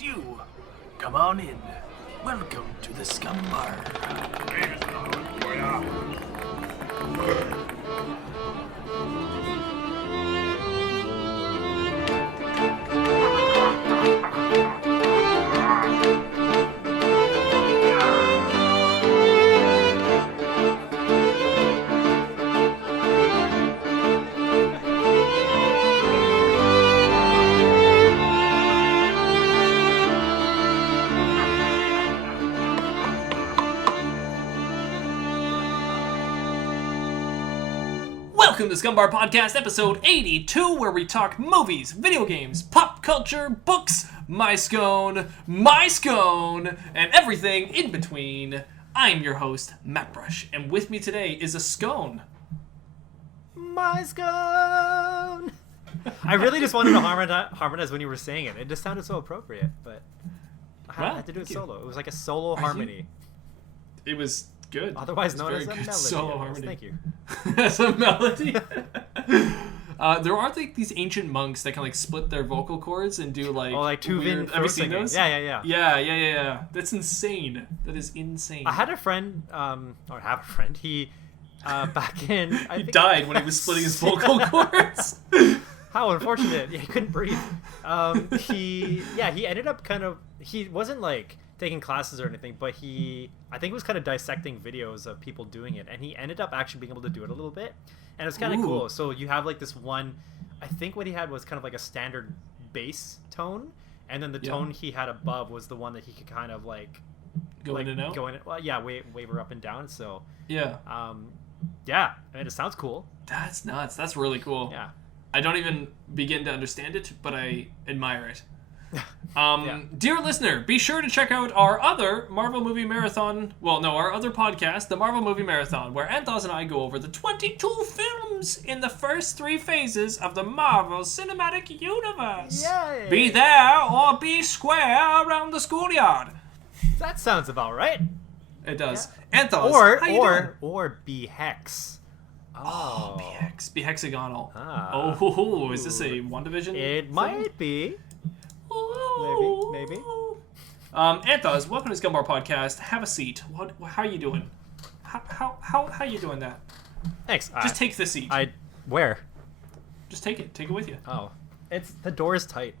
invite you. Come on in. Welcome to the Scumm Bar. Welcome to Scumm Bar Podcast, episode 82, where we talk movies, video games, pop culture, books, my scone, and everything in between. I'm your host, Mattbrush, and with me today is a scone. My scone! I really just wanted to harmonize when you were saying it. It just sounded so appropriate, but I had to do it solo. It was like a solo harmony. It was good. Otherwise known as a melody. Solo harmony. Thank you. As a melody. There are like these ancient monks that can like split their vocal cords and do like two weird... Have you seen those? Yeah. Yeah. That's insane. That is insane. I had a friend, He back in he died when he was splitting his vocal cords. How unfortunate. Yeah, he couldn't breathe. He ended up he wasn't like taking classes or anything, but I think he was kind of dissecting videos of people doing it, and he ended up actually being able to do it a little bit, and it was kind of cool. So you have like this one, I think what he had was kind of like a standard bass tone, and then the tone he had above was the one that he could kind of like go in and out. Waver up and down. So yeah, I mean, it sounds cool. That's nuts. That's really cool. Yeah, I don't even begin to understand it, but I admire it. Dear listener, be sure to check out our other Marvel Movie Marathon, our other podcast, the Marvel Movie Marathon, where Anth0z and I go over the 22 films in the first 3 phases of the Marvel Cinematic Universe. Yay! Be there or be square around the schoolyard. That sounds about right. It does. Yeah. Anth0z, how you doing? Or be hex. Oh, be hex. Be hexagonal. Ah. Oh, is this a WandaVision? It might be. Maybe. Anth0z, welcome to Scumm Bar Podcast. Have a seat. How are you doing? How you doing that? Thanks. Just take the seat. Where? Just take it. Take it with you. Oh, the door is tight.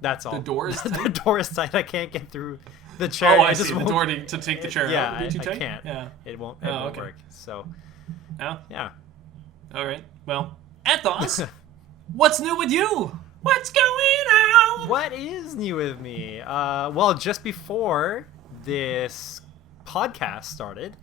That's all. The door is tight? The door is tight. I can't get through the chair. Oh, I see. The door to take the chair yeah, out. I can't. Yeah. It won't work. So. Oh? Yeah. All right. Well, Anth0z, what's new with you? What's going on? What is new with me? Just before this podcast started,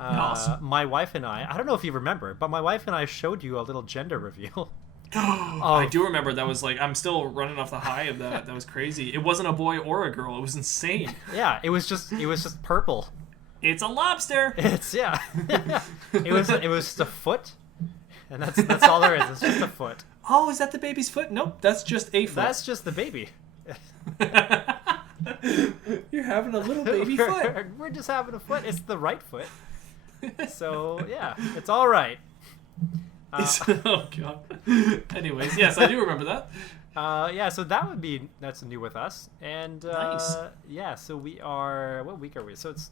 awesome. My wife and I don't know if you remember, but my wife and I showed you a little gender reveal. I do remember. That was like, I'm still running off the high of that. That was crazy. It wasn't a boy or a girl. It was insane. Yeah, it was just purple. It's a lobster. It was just a foot. And that's all there is. It's just a foot. Oh, is that the baby's foot? Nope, that's just a foot. That's just the baby. You're having a little baby foot. We're just having a foot. It's the right foot. So, yeah, it's all right. Oh, God. Anyways, yes, I do remember that. So that's new with us. And, nice. Yeah, so we are, what week are we? So it's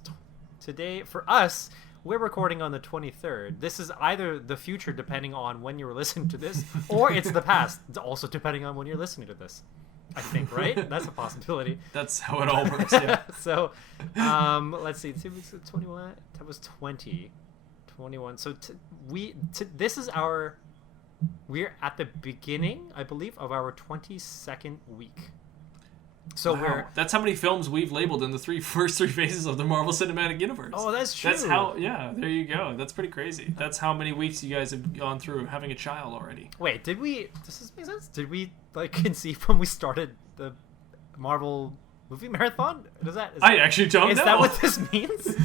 today, for us, we're recording on the 23rd. This is either the future, depending on when you were listening to this, or it's the past, also depending on when you're listening to this. I think, right? That's a possibility. That's how it all works, yeah. So, let's see. 2 weeks of 21. That was 20. 21. So, this is we're at the beginning, I believe, of our 22nd week. So wow. That's how many films we've labeled in the first three phases of the Marvel Cinematic Universe. Oh, that's true. That's how, there you go. That's pretty crazy. That's how many weeks you guys have gone through having a child already. Wait, does this make sense? Did we, conceive when we started the Marvel movie marathon? I actually don't know. Is that what this means?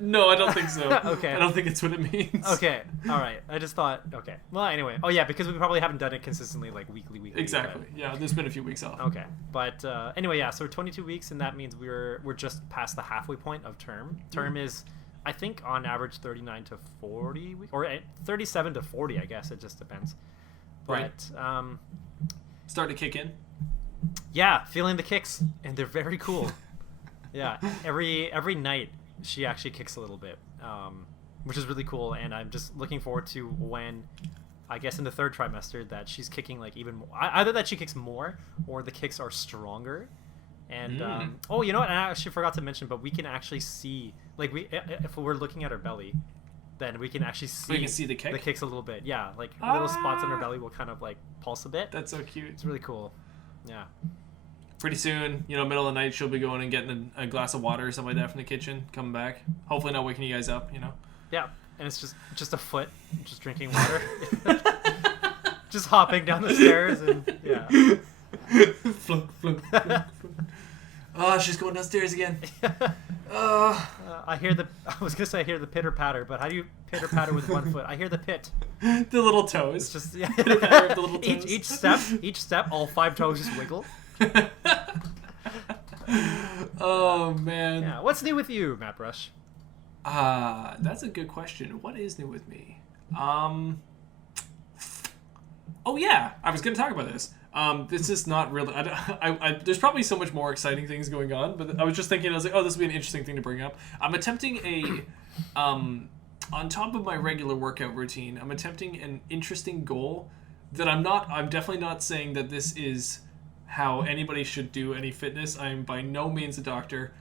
No, I don't think so. Okay. I don't think it's what it means. Okay. All right. I just thought, okay. Well, anyway. Oh, yeah, because we probably haven't done it consistently, like weekly. Exactly. But... Yeah, there's been a few weeks off. Okay. But anyway, yeah, so we're 22 weeks, and that means we're just past the halfway point of term. Term is, I think, on average 39 to 40 weeks, or 37 to 40, I guess. It just depends. But, right. Starting to kick in? Yeah, feeling the kicks, and they're very cool. Yeah, every night she actually kicks a little bit, which is really cool, and I'm just looking forward to when, I guess in the third trimester, that she's kicking like even more. Either that she kicks more, or the kicks are stronger. And oh, you know what? I actually forgot to mention, but we can actually see, like, if we're looking at her belly, then we can actually see, the kicks a little bit. Yeah, like little spots on her belly will kind of like pulse a bit. That's so cute. It's really cool. Yeah. Pretty soon, middle of the night, she'll be going and getting a glass of water or something like that from the kitchen, coming back. Hopefully not waking you guys up, Yeah, and it's just a foot, just drinking water. Just hopping down the stairs, and yeah. Flunk, flunk, flunk, flunk. Oh, she's going downstairs again. I hear the pitter patter, but how do you pitter patter with one foot? I hear the pit. The little toes. It's just yeah. Pitter patter with the little toes. Each step, all 5 toes just wiggle. Oh man. Yeah. What's new with you, Mattbrush? That's a good question. What is new with me? Oh yeah, I was going to talk about this. This is not really. There's probably so much more exciting things going on, but I was just thinking, I was like, oh, this would be an interesting thing to bring up. I'm attempting on top of my regular workout routine, I'm attempting an interesting goal that I'm definitely not saying that this is how anybody should do any fitness. I'm by no means a doctor,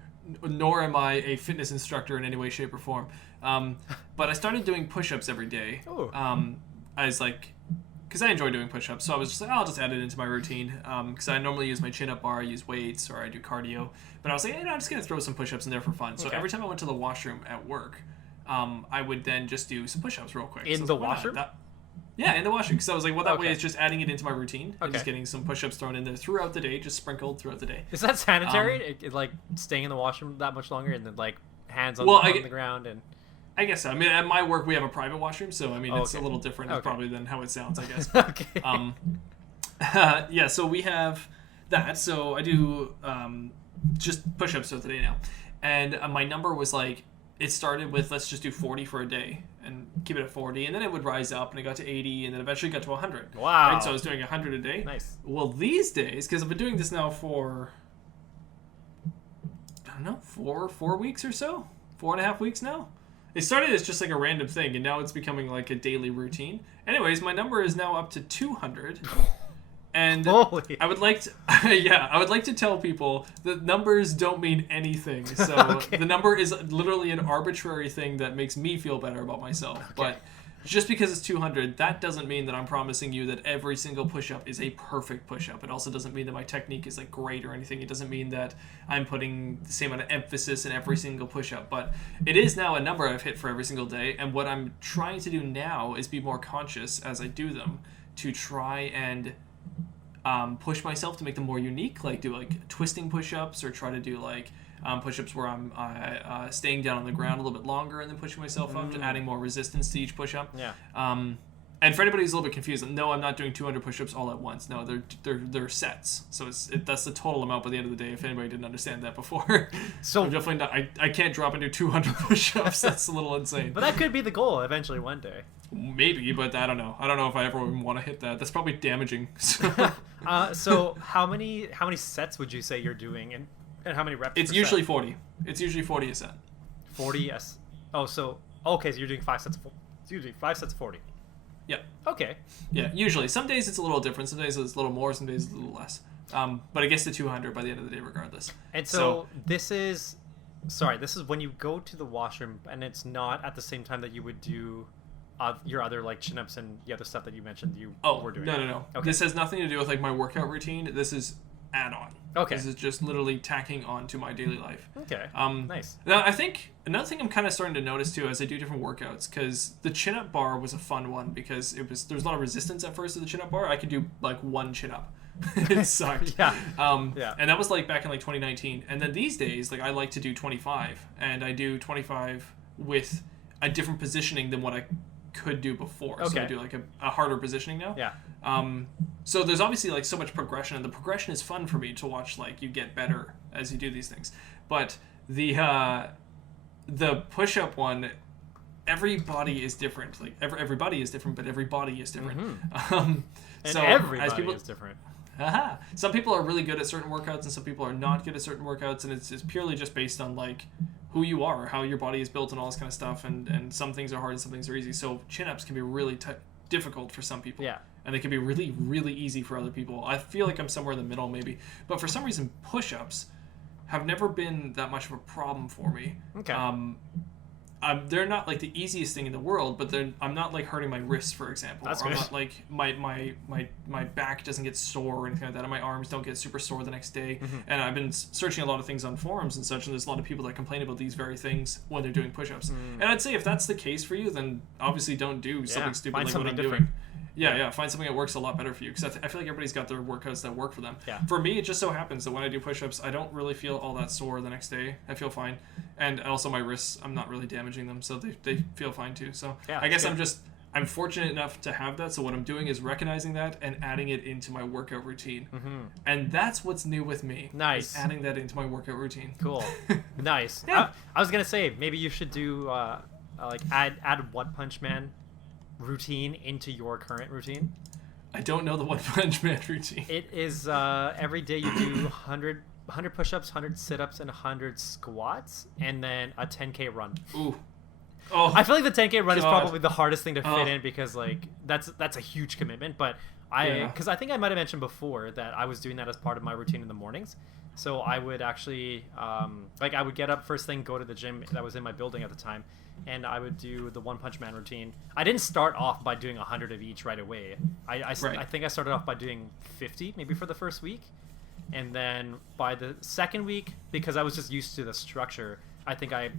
nor am I a fitness instructor in any way, shape, or form. But I started doing push-ups every day. Because I enjoy doing push-ups, so I was just like, I'll just add it into my routine. Because I normally use my chin-up bar, I use weights, or I do cardio. But I was like, I'm just going to throw some push-ups in there for fun. So every time I went to the washroom at work, I would then just do some push-ups real quick. In the washroom? Yeah, in the washroom. Because I was like, well, that way it's just adding it into my routine. And just getting some push-ups thrown in there throughout the day, just sprinkled throughout the day. Is that sanitary? Like, staying in the washroom that much longer and then, like, hands on the ground and... I guess so. I mean, at my work, we have a private washroom, so, I mean, it's a little different probably than how it sounds, I guess. Okay. Yeah, so we have that. So I do just push-ups throughout the day now. And my number was like, it started with, let's just do 40 for a day and keep it at 40. And then it would rise up, and it got to 80, and then eventually got to 100. Wow. Right? So I was doing 100 a day. Nice. Well, these days, because I've been doing this now for, I don't know, 4 weeks or so? 4.5 weeks now? It started as just like a random thing, and now it's becoming like a daily routine. Anyways, my number is now up to 200. And Holy. I would like to, I would like to tell people that numbers don't mean anything. So the number is literally an arbitrary thing that makes me feel better about myself. But just because it's 200, that doesn't mean that I'm promising you that every single push-up is a perfect push-up. It also doesn't mean that my technique is like great or anything. It doesn't mean that I'm putting the same amount of emphasis in every single push-up. But it is now a number I've hit for every single day. And what I'm trying to do now is be more conscious as I do them to try and push myself to make them more unique. Like do like twisting push-ups, or try to do like push-ups where I'm staying down on the ground a little bit longer and then pushing myself up, adding more resistance to each push-up. Yeah. And for anybody who's a little bit confused, no, I'm not doing 200 push-ups all at once. No, they're sets. So that's the total amount by the end of the day. If anybody didn't understand that before, so I'm definitely not. I can't drop and do 200 push-ups. That's a little insane. But that could be the goal eventually one day. Maybe, but I don't know. I don't know if I ever even want to hit that. That's probably damaging. So how many sets would you say you're doing, and how many reps? It's usually 40. It's usually 40 a set. 40 yes. Oh, so okay, so you're doing 5 sets of 40. It's usually 5 sets of 40. Yeah. Okay. Yeah, usually. Some days it's a little different. Some days it's a little more. Some days it's a little less. But I guess the 200 by the end of the day, regardless. And so this is when you go to the washroom, and it's not at the same time that you would do your other like chin-ups and the other stuff that you mentioned you were doing. No. Okay. This has nothing to do with like my workout routine. This is add-on. Okay. This is just literally tacking on to my daily life. Okay. Nice. Now, I think another thing I'm kind of starting to notice too as I do different workouts, because the chin-up bar was a fun one because there was a lot of resistance at first to the chin-up bar. I could do like one chin-up. It sucked. Yeah. And that was like back in like 2019. And then these days, like I like to do 25, and I do 25 with a different positioning than what I could do before. Okay. So I do like a harder positioning now. Yeah. So there's obviously like so much progression, and the progression is fun for me to watch. Like you get better as you do these things. But the push-up one, every body is different. Like everybody is different, but every body is different. And so everybody as people, is different. Aha. Some people are really good at certain workouts, and some people are not good at certain workouts, and it's purely just based on like who you are, how your body is built, and all this kind of stuff. And some things are hard, and some things are easy. So chin-ups can be really difficult for some people. Yeah. And they can be really, really easy for other people. I feel like I'm somewhere in the middle, maybe. But for some reason, push-ups have never been that much of a problem for me. Okay. They're not like the easiest thing in the world, but I'm not like hurting my wrists, for example. That's or I'm good. not like my back doesn't get sore or anything like that, and my arms don't get super sore the next day. Mm-hmm. And I've been searching a lot of things on forums and such, and there's a lot of people that complain about these very things when they're doing push-ups. And I'd say if that's the case for you, then obviously don't do something stupid find like something what I'm different. doing. Yeah, find something that works a lot better for you, because I feel like everybody's got their workouts that work for them. Yeah. For me, it just so happens that when I do push-ups, I don't really feel all that sore the next day. I feel fine. And also my wrists, I'm not really damaging them, so they feel fine too. So Yeah, I guess good. I'm fortunate enough to have that, so what I'm doing is recognizing that and adding it into my workout routine. And that's what's new with me. Nice. Is adding that into my workout routine. Cool. Nice. Yeah. I was gonna say maybe you should do like add One Punch Man routine into your current routine. I don't know the One Punch Man routine. It is every day you do 100 push-ups, 100 sit-ups, and 100 squats, and then a 10K run. Ooh. Oh. I feel like the 10K run is God. probably the hardest thing to fit in, because like that's a huge commitment. But because I think I might have mentioned before that I was doing that as part of my routine in the mornings. So I would actually I would get up first thing, go to the gym that was in my building at the time, and I would do the One Punch Man routine. I didn't start off by doing 100 of each right away. I think I started off by doing 50 maybe for the first week, and then by the second week, because I was just used to the structure, I think I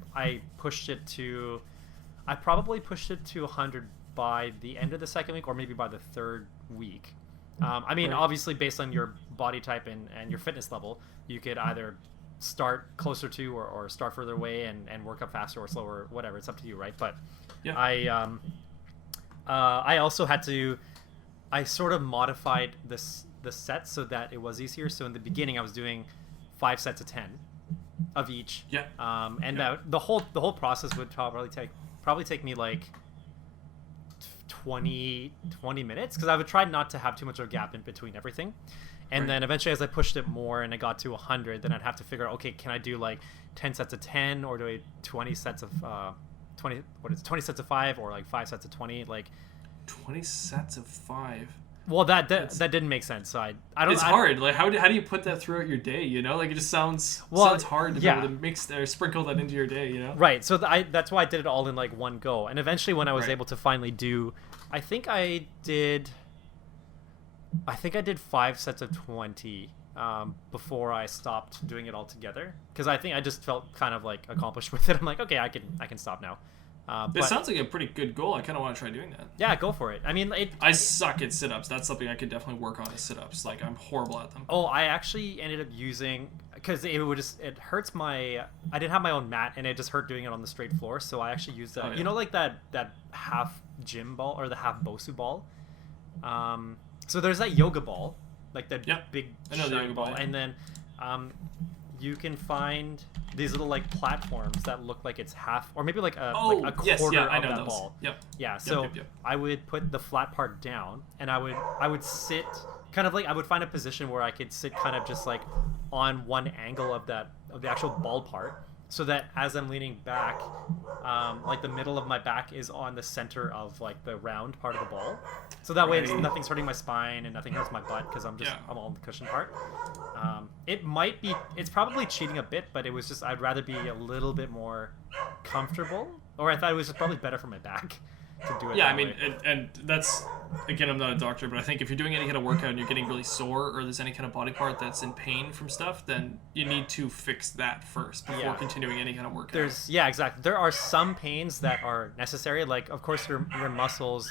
probably pushed it to 100 by the end of the second week, or maybe by the third week. Obviously based on your body type and your fitness level, you could either start closer to or start further away and work up faster or slower, whatever. It's up to you, right? But Yeah. I also had to, I sort of modified the set so that it was easier. So in the beginning I was doing 5 sets of 10 of each. Yeah. The whole process would probably take me like 20 minutes, because I would try not to have too much of a gap in between everything. And then eventually, as I pushed it more and I got to 100, then I'd have to figure out, okay, can I do like 10 sets of 10, or do I 20 sets of 20 sets of 5, or like 5 sets of 20, like 20 sets of 5. Well, that didn't make sense. So I don't. It's hard. Like how do you put that throughout your day? You know, like it just sounds hard to be able to mix or sprinkle that into your day. You know. Right. So that's why I did it all in like one go. And eventually, when I was able to finally do, I think I did 5 sets of 20 before I stopped doing it all together, because I think I just felt kind of like accomplished with it. I'm like, okay, I can stop now. It sounds like a pretty good goal. I kind of want to try doing that. Yeah, go for it. I mean, I suck at sit-ups. That's something I could definitely work on, is sit-ups. Like, I'm horrible at them. Oh, I actually ended up using, because it hurts I didn't have my own mat, and it just hurt doing it on the straight floor. So I actually used that. You know, like that half gym ball, or the half Bosu ball. So there's that yoga ball, like that big yoga ball, and then you can find these little like platforms that look like it's half, or maybe like a quarter of that those. ball. Yep. Yeah. So I would put the flat part down, and I would sit kind of like, I would find a position where I could sit kind of just like on one angle of the actual ball part, so that as I'm leaning back, like the middle of my back is on the center of like the round part of the ball. So that way nothing's hurting my spine and nothing hurts my butt, because I'm on the cushion part. It's probably cheating a bit, but it was just, I'd rather be a little bit more comfortable, or I thought it was just probably better for my back to do it. Yeah, I mean, and that's, again, I'm not a doctor, but I think if you're doing any kind of workout and you're getting really sore, or there's any kind of body part that's in pain from stuff, then you need to fix that first before continuing any kind of workout. Exactly. There are some pains that are necessary. Like, of course, your muscles,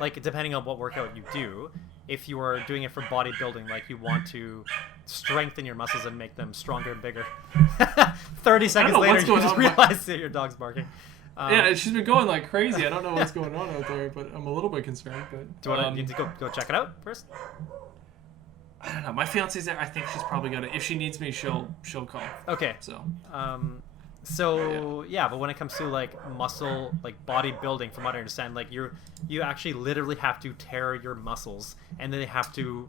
like depending on what workout you do, if you are doing it for bodybuilding, like you want to strengthen your muscles and make them stronger and bigger. 30 seconds later, you just realize that your dog's barking. Yeah, she's been going like crazy. I don't know what's going on out there, but I'm a little bit concerned. But do you want need to go check it out first? I don't know. My fiance's there. I think she's probably gonna. If she needs me, she'll call. Okay. So. So yeah, but when it comes to like muscle, like bodybuilding, from what I understand, like you actually literally have to tear your muscles, and then they have to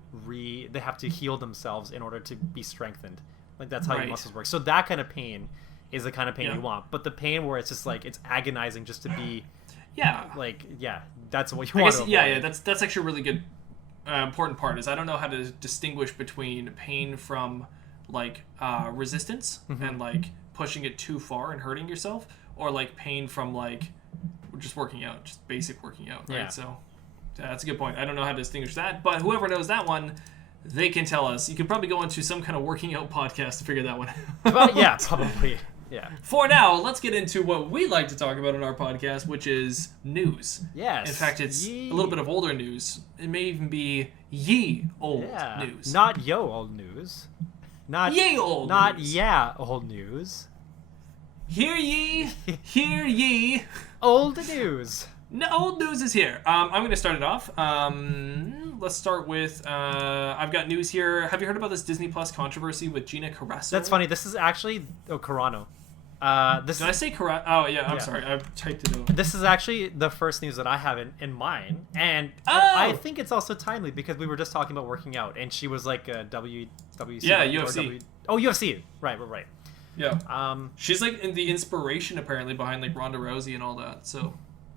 heal themselves in order to be strengthened. Like that's how your muscles work. So that kind of pain is the kind of pain you want. But the pain where it's just like it's agonizing just to be that's what you want to avoid. That's actually a really good important part. Is I don't know how to distinguish between pain from like resistance and like pushing it too far and hurting yourself, or like pain from like just working out, just basic working out, right? So that's a good point. I don't know how to distinguish that, but whoever knows that one, they can tell us. You could probably go into some kind of working out podcast to figure that one out. Well, yeah, probably. Yeah. For now, let's get into what we like to talk about on our podcast, which is news. Yes. In fact, it's a little bit of older news. It may even be ye old news. Not yo old news. Not ye old not news. Old news. Hear ye. Old news. No, old news is here. I'm going to start it off. Let's start with, I've got news here. Have you heard about this Disney Plus controversy with Gina Carano? That's funny. This is actually Carano. Did I say Carano? Oh, yeah. I'm sorry. I typed it over. This is actually the first news that I have in mine. And I think it's also timely because we were just talking about working out. And she was like WC. Yeah, UFC. UFC. Right. Yeah. She's like the inspiration apparently behind like Ronda Rousey and all that. So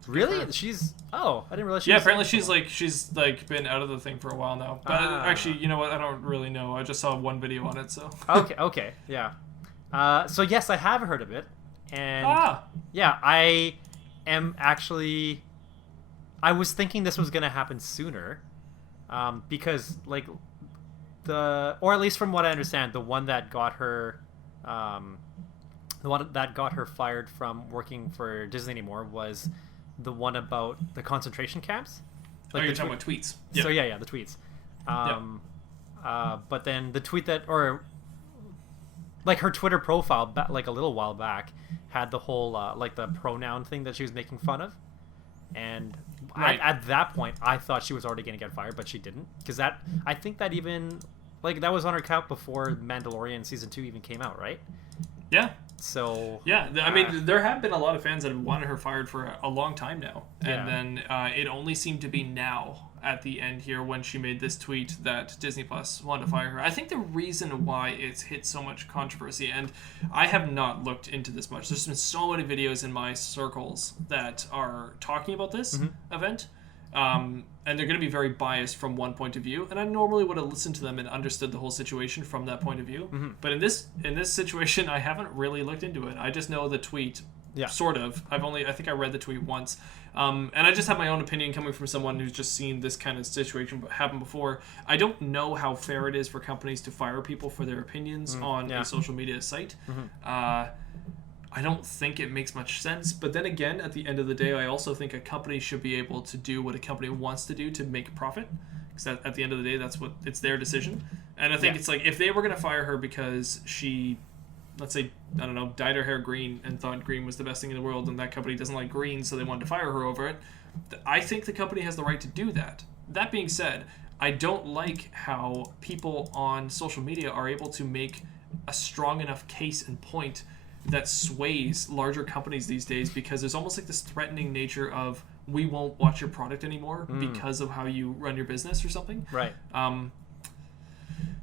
really, she's I didn't realize. Apparently she's been out of the thing for a while now. But actually, you know what? I don't really know. I just saw one video on it. So okay, yeah. So yes, I have heard of it, and yeah, I am actually. I was thinking this was gonna happen sooner, because like or at least from what I understand, the one that got her fired from working for Disney anymore was the one about the concentration camps. Like you're talking about tweets. Yep. So yeah, the tweets. But then the tweet that, or like her Twitter profile, like a little while back, had the whole like the pronoun thing that she was making fun of, and at that point I thought she was already going to get fired, but she didn't, because I think that even like that was on her account before Mandalorian season 2 even came out, right? Yeah. So yeah, I mean, there have been a lot of fans that have wanted her fired for a long time now, and then it only seemed to be now at the end here when she made this tweet that Disney Plus wanted to fire her. I think the reason why it's hit so much controversy, and I have not looked into this much. There's been so many videos in my circles that are talking about this event. And they're going to be very biased from one point of view, and I normally would have listened to them and understood the whole situation from that point of view. But in this situation, I haven't really looked into it. I just know the tweet, sort of. I think I read the tweet once, and I just have my own opinion coming from someone who's just seen this kind of situation happen before. I don't know how fair it is for companies to fire people for their opinions on a social media site. I don't think it makes much sense, but then again, at the end of the day, I also think a company should be able to do what a company wants to do to make a profit, because at the end of the day, it's their decision. And I think it's like, if they were going to fire her because she, let's say, I don't know, dyed her hair green and thought green was the best thing in the world, and that company doesn't like green, so they wanted to fire her over it, I think the company has the right to do that. That being said, I don't like how people on social media are able to make a strong enough case and point that sways larger companies these days, because there's almost like this threatening nature of, we won't watch your product anymore because of how you run your business or something. Right. And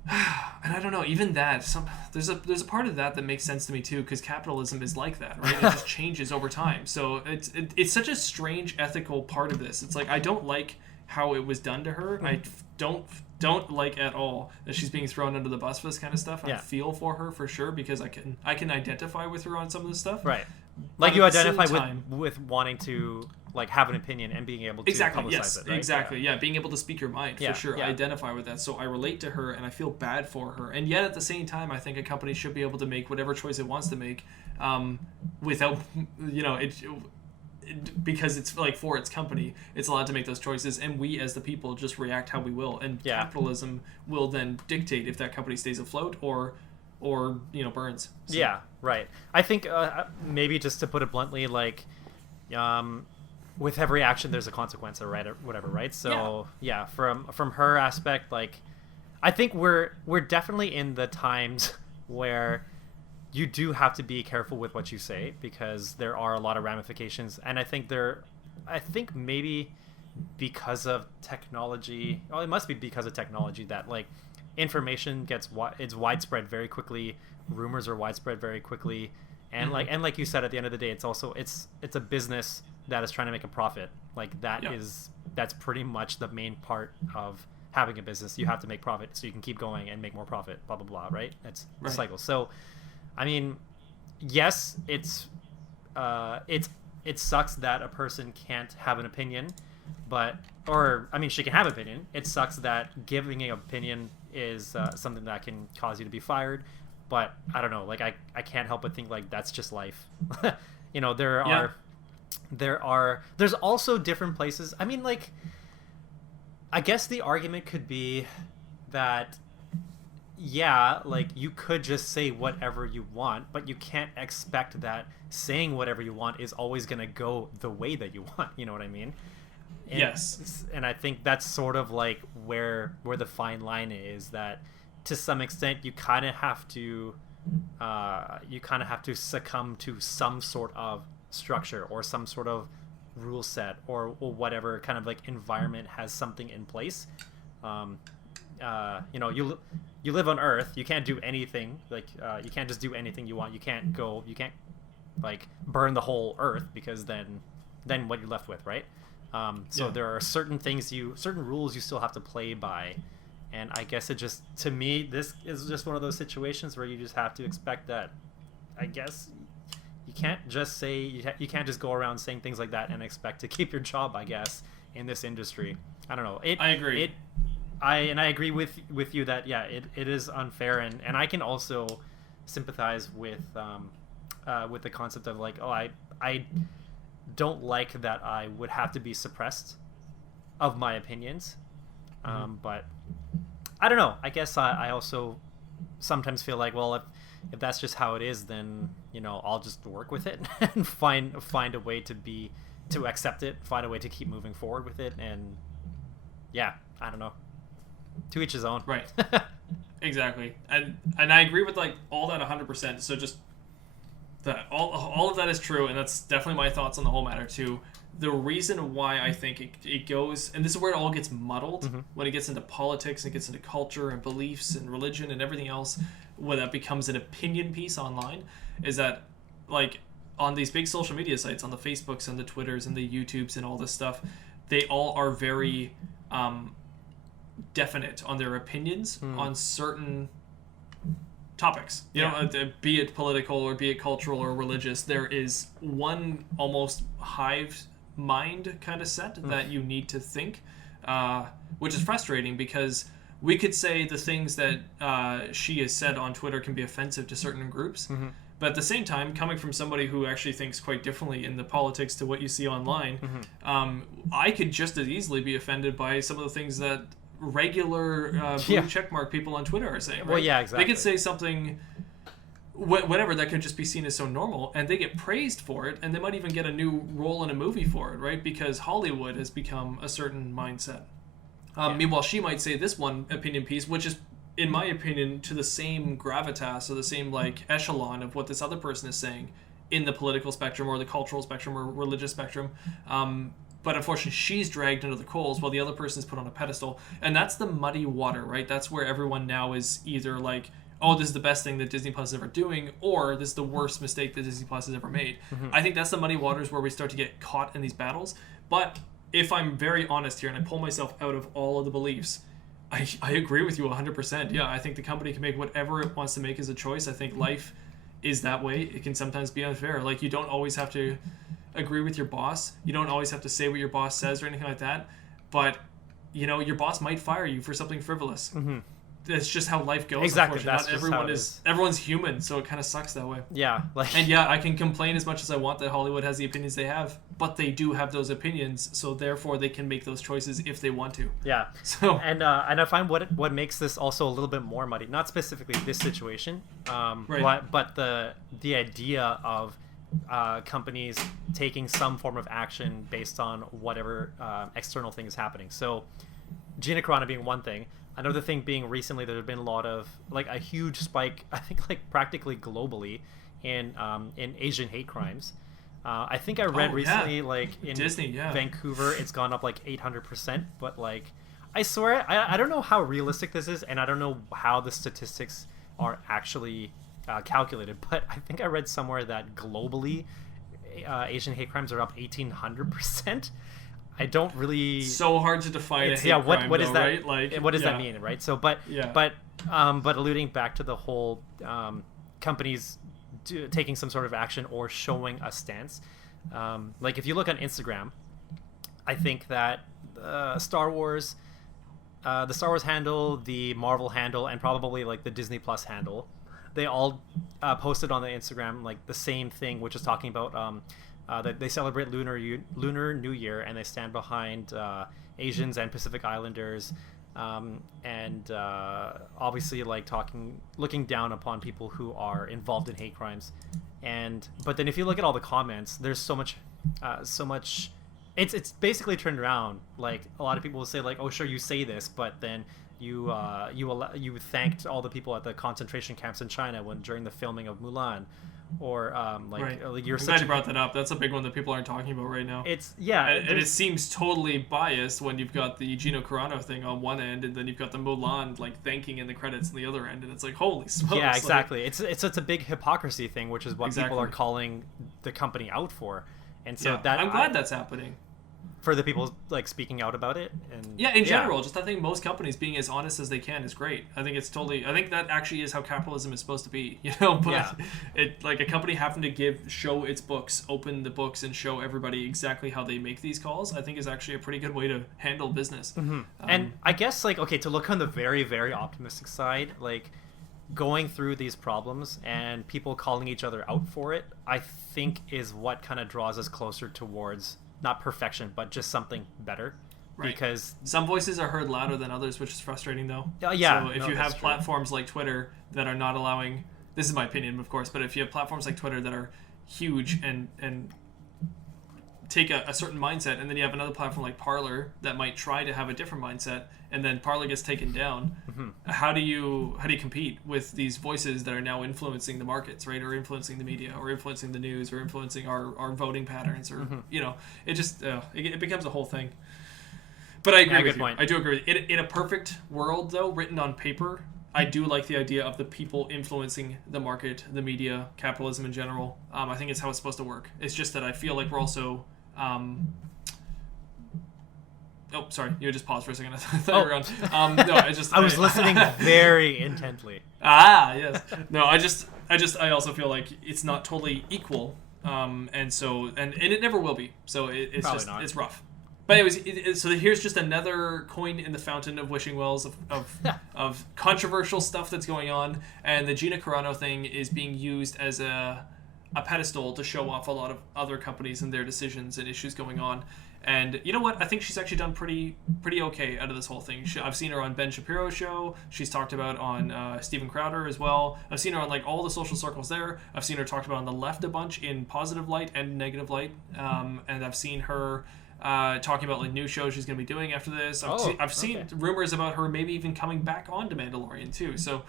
I don't know, even that, there's a part of that makes sense to me too, because capitalism is like that, right? It just changes over time. So it's such a strange ethical part of this. It's like, I don't like how it was done to her. I don't like at all that she's being thrown under the bus for this kind of stuff. I feel for her for sure, because I can identify with her on some of this stuff. Right. Like you identify with wanting to like have an opinion and being able to publicize it. Right? Exactly. Yeah, being able to speak your mind for sure. I identify with that, so I relate to her and I feel bad for her. And yet at the same time, I think a company should be able to make whatever choice it wants to make, without because it's like for its company, it's allowed to make those choices, and we as the people just react how we will, and capitalism will then dictate if that company stays afloat or burns. So. Yeah, right. I think maybe just to put it bluntly, like with every action there's a consequence, or whatever, right? So from her aspect, like I think we're definitely in the times where you do have to be careful with what you say, because there are a lot of ramifications. And I think maybe because of technology, well, it must be because of technology that like information it's widespread very quickly, rumors are widespread very quickly, and like you said, at the end of the day, it's also it's a business that is trying to make a profit. Like that's pretty much the main part of having a business. You have to make profit so you can keep going and make more profit, blah blah blah, right? It's the cycle. So I mean, yes, it sucks that a person can't have an opinion, she can have an opinion. It sucks that giving an opinion is something that can cause you to be fired. But I don't know, like I can't help but think like that's just life. You know, there's also different places. I mean, like, I guess the argument could be that, yeah, like you could just say whatever you want, but you can't expect that saying whatever you want is always going to go the way that you want. You know what I mean? And, yes. And I think that's sort of like where the fine line is, that to some extent you kind of have to succumb to some sort of structure or some sort of rule set or whatever kind of like environment has something in place. You know, you live on Earth. You can't do anything. Like you can't just do anything you want. You can't like burn the whole Earth, because then what you're left with, right? There are certain rules you still have to play by, and I guess to me, this is just one of those situations where you just have to expect that. I guess you can't just you can't just go around saying things like that and expect to keep your job, I guess, in this industry. I don't know. I agree. I agree with you that it is unfair, and I can also sympathize with the concept of like, I don't like that I would have to be suppressed of my opinions, but I don't know. I guess I also sometimes feel like, well, if that's just how it is, then you know I'll just work with it and find a way to accept it, find a way to keep moving forward with it, and I don't know. To each his own. Right. Exactly. And I agree with like all that 100%. So just that all of that is true, and that's definitely my thoughts on the whole matter too. The reason why I think it goes, and this is where it all gets muddled, when it gets into politics and gets into culture and beliefs and religion and everything else, when that becomes an opinion piece online, is that like on these big social media sites, on the Facebooks and the Twitters and the YouTubes and all this stuff, they all are very definite on their opinions on certain topics. You know, be it political or be it cultural or religious, there is one almost hive mind kind of set that you need to think, which is frustrating, because we could say the things that she has said on Twitter can be offensive to certain groups, but at the same time, coming from somebody who actually thinks quite differently in the politics to what you see online, I could just as easily be offended by some of the things that regular blue checkmark people on Twitter are saying, right? Well, yeah, exactly. They could say something, whatever, that could just be seen as so normal, and they get praised for it, and they might even get a new role in a movie for it, right? Because Hollywood has become a certain mindset. Meanwhile, she might say this one opinion piece, which is, in my opinion, to the same gravitas or the same like echelon of what this other person is saying in the political spectrum or the cultural spectrum or religious spectrum. But unfortunately, she's dragged into the coals while the other person is put on a pedestal. And that's the muddy water, right? That's where everyone now is either like, oh, this is the best thing that Disney Plus is ever doing, or this is the worst mistake that Disney Plus has ever made. I think that's the muddy waters where we start to get caught in these battles. But if I'm very honest here and I pull myself out of all of the beliefs, I agree with you 100%. Yeah, I think the company can make whatever it wants to make as a choice. I think life is that way. It can sometimes be unfair. Like, you don't always have to agree with your boss. You don't always have to say what your boss says or anything like that. But, you know, your boss might fire you for something frivolous. That's just how life goes. Exactly. Not everyone is. Everyone's human, so it kind of sucks that way. Yeah. And yeah, I can complain as much as I want that Hollywood has the opinions they have, but they do have those opinions, so therefore they can make those choices if they want to. Yeah. So and I find what makes this also a little bit more muddy, not specifically this situation, right. but the idea of companies taking some form of action based on whatever external thing is happening. So Gina Carano being one thing. Another thing being recently there have been a lot of like a huge spike, I think like practically globally in Asian hate crimes. I think I read recently like in Disney, Vancouver it's gone up like 800%, but like I swear I don't know how realistic this is, and I don't know how the statistics are actually calculated, but I think I read somewhere that globally Asian hate crimes are up 1,800%. I don't really. So hard to define a hate crime, what is that? Right? Like, what does that mean, right? So, but alluding back to the whole companies taking some sort of action or showing a stance, like if you look on Instagram, I think that Star Wars, the Star Wars handle, the Marvel handle, and probably like the Disney Plus handle, they all posted on the Instagram like the same thing, which is talking about. That they celebrate Lunar New Year, and they stand behind Asians and Pacific Islanders, and obviously like looking down upon people who are involved in hate crimes. But then if you look at all the comments, there's so much. It's basically turned around. Like a lot of people will say like, "Oh, sure, you say this," but then you thanked all the people at the concentration camps in China during the filming of Mulan. Or like you're I'm glad you brought that up. That's a big one that people aren't talking about right now. And it seems totally biased when you've got the Gina Carano thing on one end, and then you've got the Mulan like thanking in the credits on the other end, and it's like holy smokes. Yeah, exactly. Like, it's a big hypocrisy thing, which is what people are calling the company out for, and so I'm glad that's happening. For the people like speaking out about it, and in general, just I think most companies being as honest as they can is great. I think that actually is how capitalism is supposed to be, But it like a company having to show its books, open the books, and show everybody exactly how they make these calls, I think is actually a pretty good way to handle business. Mm-hmm. And I guess like to look on the very very optimistic side, like going through these problems and people calling each other out for it, I think is what kind of draws us closer towards. Not perfection, but just something better. Right. Because some voices are heard louder than others, which is frustrating, though. So if you have platforms like Twitter that are not allowing, this is my opinion, of course, but if you have platforms like Twitter that are huge and take a certain mindset, and then you have another platform like Parler that might try to have a different mindset, and then Parler gets taken down, how do you compete with these voices that are now influencing the markets, right, or influencing the media, or influencing the news, or influencing our voting patterns, or it just it becomes a whole thing. But I agree with you. I do agree. In a perfect world, though, written on paper, I do like the idea of the people influencing the market, the media, capitalism in general. I think it's how it's supposed to work. It's just that I feel like we're also oh, sorry. You just paused for a second. I thought you were on. No, I was listening very intently. Yes. No, I also feel like it's not totally equal, and it never will be. So it's probably just not. It's rough. But anyways, so here's just another coin in the fountain of wishing wells of controversial stuff that's going on, and the Gina Carano thing is being used as a pedestal to show off a lot of other companies and their decisions and issues going on. And you know what? I think she's actually done pretty okay out of this whole thing. I've seen her on Ben Shapiro's show. She's talked about on Steven Crowder as well. I've seen her on like all the social circles there. I've seen her talked about on the left a bunch in positive light and negative light. And I've seen her talking about like new shows she's going to be doing after this. I've seen rumors about her maybe even coming back on to Mandalorian too. So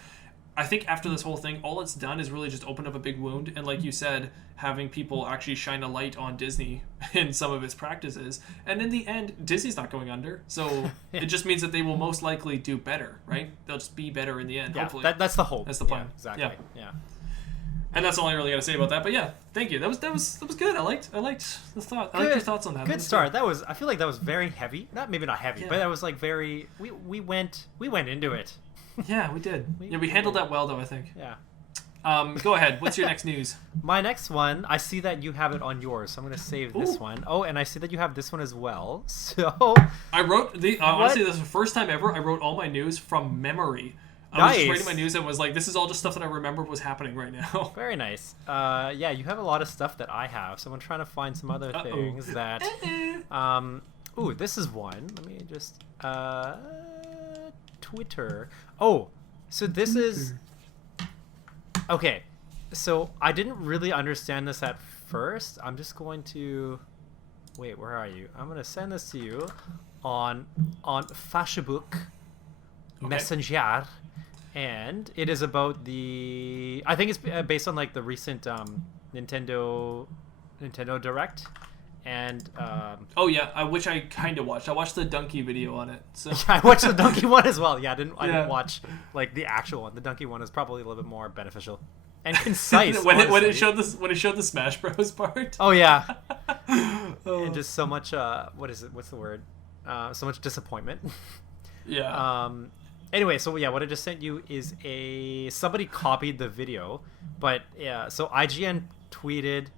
I think after this whole thing, all it's done is really just open up a big wound. And like you said, having people actually shine a light on Disney in some of its practices. And in the end, Disney's not going under. So it just means that they will most likely do better, right? They'll just be better in the end, hopefully. That's the hope. That's the plan. Exactly. Yeah. And that's all I really got to say about that. But yeah, thank you. That was good. I liked the thought. I liked your thoughts on that. Good start. Good. I feel like that was very heavy. Maybe not heavy, but that was like very. We went into it. Yeah, we did. We handled that well, though, I think. Yeah. Go ahead. What's your next news? My next one, I see that you have it on yours, so I'm going to save this one. Oh, and I see that you have this one as well. So I wrote honestly, this is the first time ever I wrote all my news from memory. I was just writing my news and was like, this is all just stuff that I remembered was happening right now. Very nice. Yeah, you have a lot of stuff that I have, so I'm trying to find some other things that... Ooh, this is one. Let me just... Twitter. Oh, so this is... Okay, so I didn't really understand this at first. I'm just going to... Wait, where are you? I'm going to send this to you on Facebook. Messenger, and it is about the. I think it's based on like the recent Nintendo Direct, and which I kind of watched. I watched the donkey video on it. So I watched the donkey one as well. Yeah, I didn't watch like the actual one. The donkey one is probably a little bit more beneficial and concise. when it showed the Smash Bros part. Oh yeah, and just so much. What's the word? So much disappointment. Yeah. Anyway, so yeah, what I just sent you is somebody copied the video, but yeah, so IGN tweeted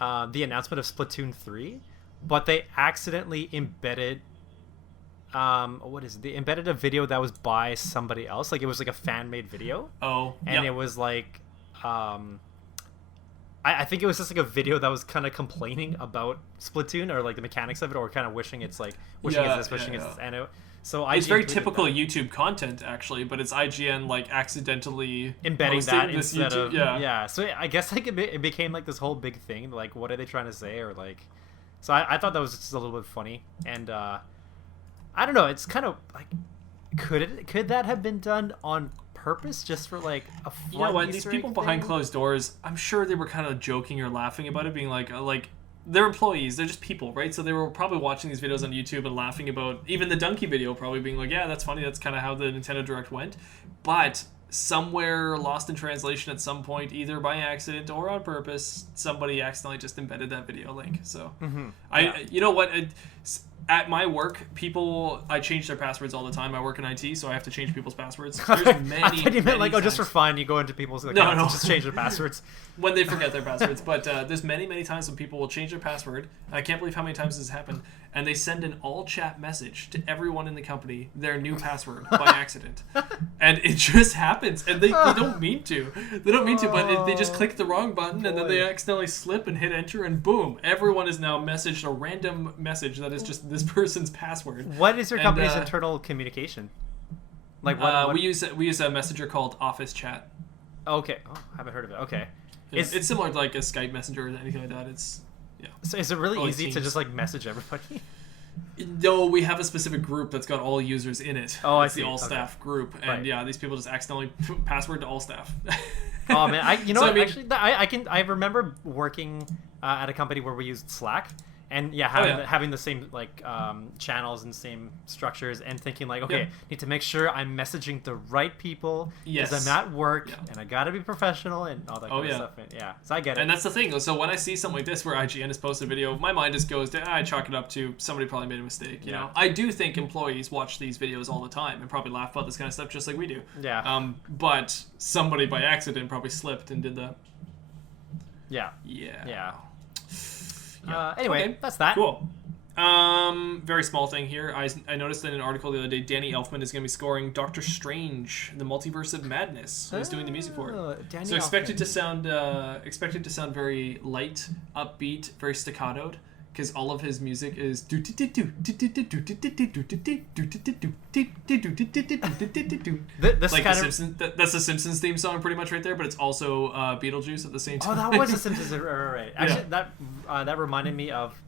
the announcement of Splatoon 3, but they accidentally embedded they embedded a video that was by somebody else, like it was like a fan-made video. Oh. And it was like I think it was just like a video that was kind of complaining about Splatoon or like the mechanics of it, or kind of wishing it's this, wishing it's this, and it's very typical YouTube content actually, but it's IGN like accidentally embedding that instead YouTube, of So I guess like it became like this whole big thing. Like, what are they trying to say, or like? So I thought that was just a little bit funny, and I don't know. It's kind of like, could that have been done on purpose, just for like a fun? You know what? These people behind closed doors, I'm sure they were kind of joking or laughing about it, being like they're employees, they're just people, right? So they were probably watching these videos on YouTube and laughing about even the donkey video, probably being like, yeah, that's funny, that's kind of how the Nintendo Direct went. But somewhere lost in translation at some point, either by accident or on purpose, somebody accidentally just embedded that video link. So you know what, at my work, I change their passwords all the time. I work in IT, so I have to change people's passwords. There's many, I thought you meant like, times. Just for fun, you go into people's accounts and just change their passwords. When they forget their passwords. But there's many times when people will change their password. I can't believe how many times this has happened. And they send an all-chat message to everyone in the company, their new password, by accident. And it just happens. And they don't mean to. They don't mean to, but they just click the wrong button, and then they accidentally slip and hit enter, and boom, everyone is now messaged a random message that is just this person's password. What is your company's internal communication? Like what? We use a messenger called Office Chat. Okay. Oh, I haven't heard of it. Okay. It's similar to like a Skype messenger or anything like that. So is it really easy to just like message everybody? No, we have a specific group that's got all users in it. Oh, it's the all staff group, and these people just accidentally password to all staff. Oh man, I remember working at a company where we used Slack. And having the same like channels and same structures, and thinking like, okay, need to make sure I'm messaging the right people because I'm at work and I gotta be professional and all that kind of stuff. And, so I get it. And that's the thing. So when I see something like this where IGN has posted a video, my mind just goes to I chalk it up to somebody probably made a mistake. You know, I do think employees watch these videos all the time and probably laugh about this kind of stuff just like we do. Yeah. But somebody by accident probably slipped and did that. Yeah. Yeah. Yeah. Anyway, that's that. Cool. Very small thing here. I noticed in an article the other day, Danny Elfman is going to be scoring Doctor Strange, the Multiverse of Madness. He's doing the music for it. So expected to sound very light, upbeat, very staccatoed, because all of his music is that's the Simpsons theme song pretty much right there, but it's also Beetlejuice at the same time. Oh, that was the Simpsons, right. Actually, that reminded me of,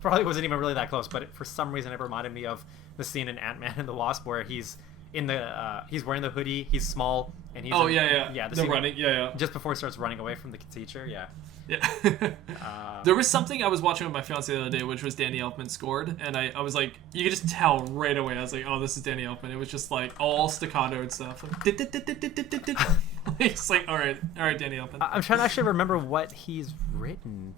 probably wasn't even really that close, but for some reason it reminded me of the scene in Ant-Man and the Wasp where he's in the he's wearing the hoodie, he's small, and he's running just before he starts running away from the teacher. There was something I was watching with my fiance the other day, which was Danny Elfman scored, and I was like, you could just tell right away. I was like, oh, this is Danny Elfman. It was just like all staccato and stuff. It's like, all right, Danny Elfman. I'm trying to actually remember what he's written.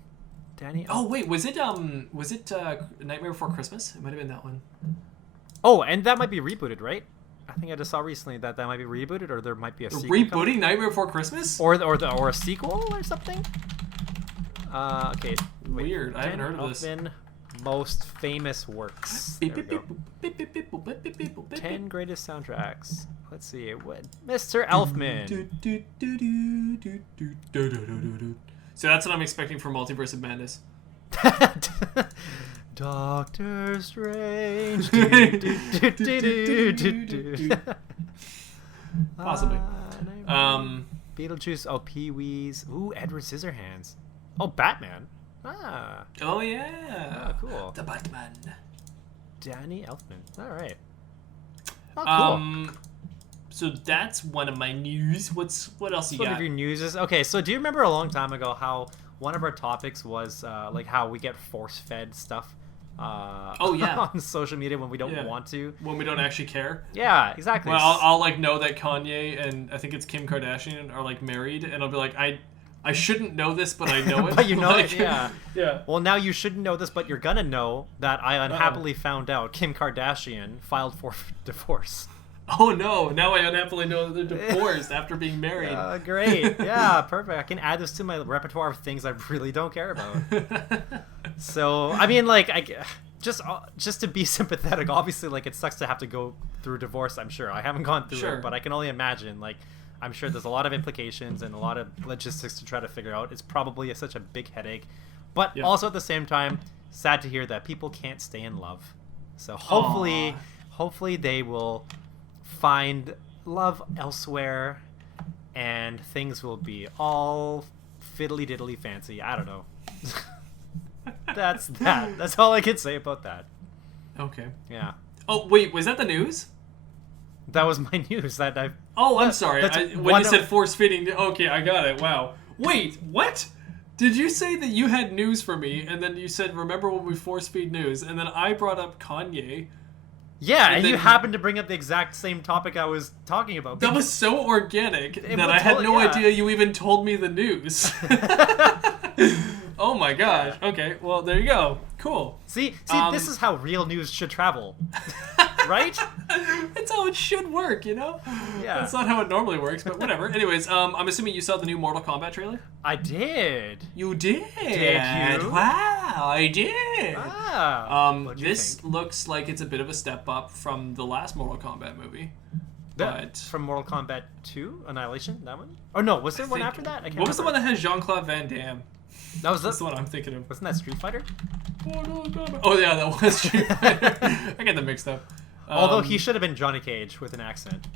Danny. Oh wait, was it Nightmare Before Christmas? It might have been that one. Oh, and that might be rebooted, right? I think I just saw recently that might be rebooted, or there might be a sequel. Rebooting Nightmare Before Christmas? Or a sequel or something? Okay. Wait. Weird. I haven't heard of this. Most famous works. There we go. 10 greatest soundtracks. Let's see. What? Mr. Elfman. So that's what I'm expecting for Multiverse of Madness. Doctor Strange. Possibly. Beetlejuice. Oh, Pee-wee's. Ooh, Edward Scissorhands. Oh, Batman. Ah. Oh, yeah. Oh, cool. The Batman. Danny Elfman. All right. Oh, cool. So that's one of my news. What else you got? One of your news is okay. So do you remember a long time ago how one of our topics was like how we get force-fed stuff? Oh yeah, on social media when we don't want to, when we don't actually care. Yeah, exactly. Well, I'll like know that Kanye and I think it's Kim Kardashian are like married, and I'll be like, I shouldn't know this, but I know it. But you know like, it, yeah. Yeah. Well, now you shouldn't know this, but you're gonna know that I unhappily found out Kim Kardashian filed for divorce. Oh no! Now I unhappily know that they're divorced after being married. Great. Yeah, perfect. I can add this to my repertoire of things I really don't care about. So, I mean, like, just to be sympathetic, obviously, like, it sucks to have to go through divorce, I'm sure. I haven't gone through it, but I can only imagine, like, I'm sure there's a lot of implications and a lot of logistics to try to figure out. It's probably such a big headache. But also at the same time, sad to hear that people can't stay in love. So hopefully they will find love elsewhere and things will be all fiddly diddly fancy. I don't know. That's that. That's all I can say about that. Okay. Yeah. Oh wait, was that the news? That was my news. I'm sorry. When you said force feeding, okay, I got it. Wow. Wait, what? Did you say that you had news for me, and then you said, remember when we force feed news, and then I brought up Kanye? Yeah, and you happened to bring up the exact same topic I was talking about. That was so organic that I had no idea you even told me the news. Oh my gosh. Okay, well, there you go. Cool. See, this is how real news should travel. Right? That's how it should work, you know? Yeah. That's not how it normally works, but whatever. Anyways, I'm assuming you saw the new Mortal Kombat trailer? I did. You did? Did you? Wow, I did. Ah. This looks like it's a bit of a step up from the last Mortal Kombat movie. But from Mortal Kombat 2? Annihilation? That one? Oh, no. Was there one after that? I can't What was the one remember. that has Jean-Claude Van Damme? That's the one I'm thinking of. Wasn't that Street Fighter? Oh, yeah, that was Street Fighter. I get them mixed up. Although he should have been Johnny Cage with an accent,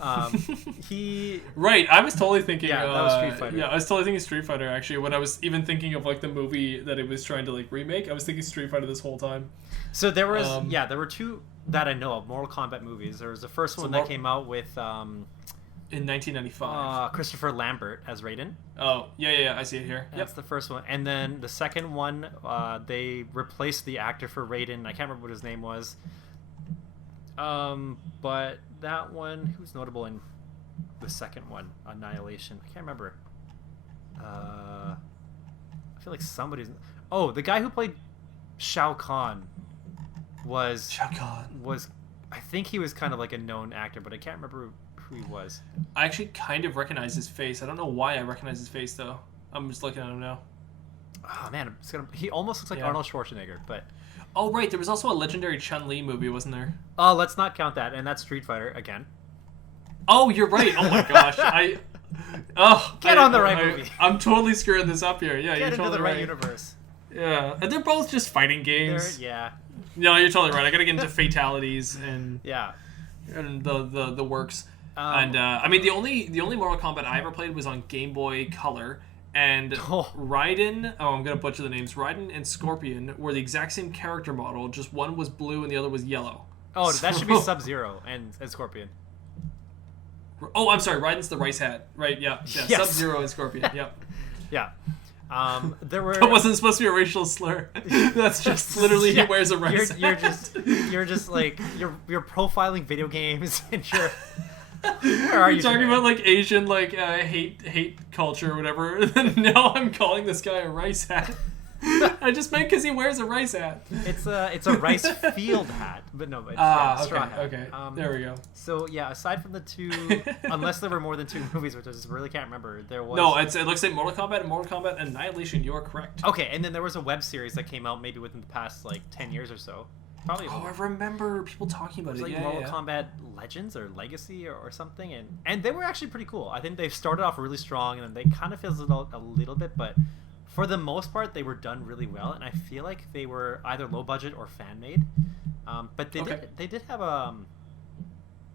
I think. Right, I was totally thinking... Yeah, that was Street Fighter. Yeah, I was totally thinking Street Fighter, actually. When I was even thinking of, like, the movie that it was trying to, like, remake, I was thinking Street Fighter this whole time. So there was... there were two that I know of, Mortal Kombat movies. There was the first one that came out with... in 1995. Christopher Lambert as Raiden. Oh, yeah, I see it here. That's the first one. And then the second one, they replaced the actor for Raiden. I can't remember what his name was. But that one, who's notable in the second one, Annihilation? I can't remember. I feel like somebody's... Oh, the guy who played Shao Kahn was... Shao Kahn. I think he was kind of like a known actor, but I can't remember who he was. I actually kind of recognize his face. I don't know why I recognize his face, though. I'm just looking at him now. Oh, man. He almost looks like Arnold Schwarzenegger, but... Oh, right. There was also a legendary Chun-Li movie, wasn't there? Oh, let's not count that. And that's Street Fighter, again. Oh, you're right. Oh, my gosh. Get on the right movie. I'm totally screwing this up here. Yeah, Get you're into totally the right right. Universe. Yeah. And they're both just fighting games. Yeah. No, you're totally right. I gotta get into fatalities and... Yeah. And the works. I mean, the only Mortal Kombat I ever played was on Game Boy Color, and Raiden. Oh, I'm gonna butcher the names. Raiden and Scorpion were the exact same character model. Just one was blue and the other was yellow. Oh, that should be Sub-Zero and Scorpion. Oh, I'm sorry. Raiden's the rice hat. Right? Yeah. Yes. Sub-Zero and Scorpion. Yep. Yeah. There were. That wasn't supposed to be a racial slur. That's just literally he wears a rice hat. You're just like you're profiling video games and you're. Where are you talking today? about like Asian hate culture or whatever? And now I'm calling this guy a rice hat. I just meant because he wears a rice hat. It's a rice field hat, but no, it's straw hat. Okay, there we go. So yeah, aside from the two, unless there were more than two movies, which I just really can't remember, there was. No, it looks like Mortal Kombat and Mortal Kombat Annihilation. You are correct. Okay, and then there was a web series that came out maybe within the past 10 years or so. Probably. Oh, I remember people talking about it. It was Mortal Kombat Legends or Legacy or something, and they were actually pretty cool. I think they started off really strong, and then they kind of fizzled out a little bit, but for the most part, they were done really well, and I feel like they were either low budget or fan made. But they did have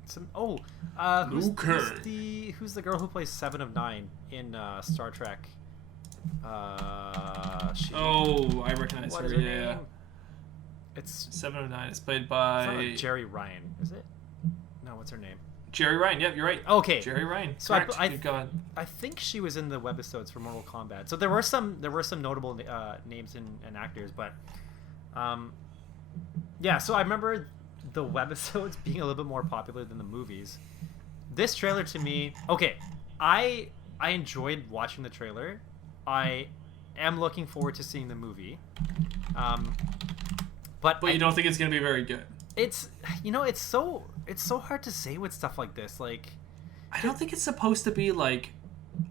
some. Who's the girl who plays 7 of 9 in Star Trek? I recognize her. Yeah. It's 709. It's played it's not by like Jerry Ryan, is it? No, what's her name? Jerry Ryan. Yep, you're right. Okay. Jerry Ryan. So I think she was in the webisodes for Mortal Kombat. So there were some notable names and actors, but yeah. So I remember the webisodes being a little bit more popular than the movies. This trailer to me, okay, I enjoyed watching the trailer. I am looking forward to seeing the movie. But you don't think it's gonna be very good? It's it's so hard to say with stuff like this. Like, I don't think it's supposed to be like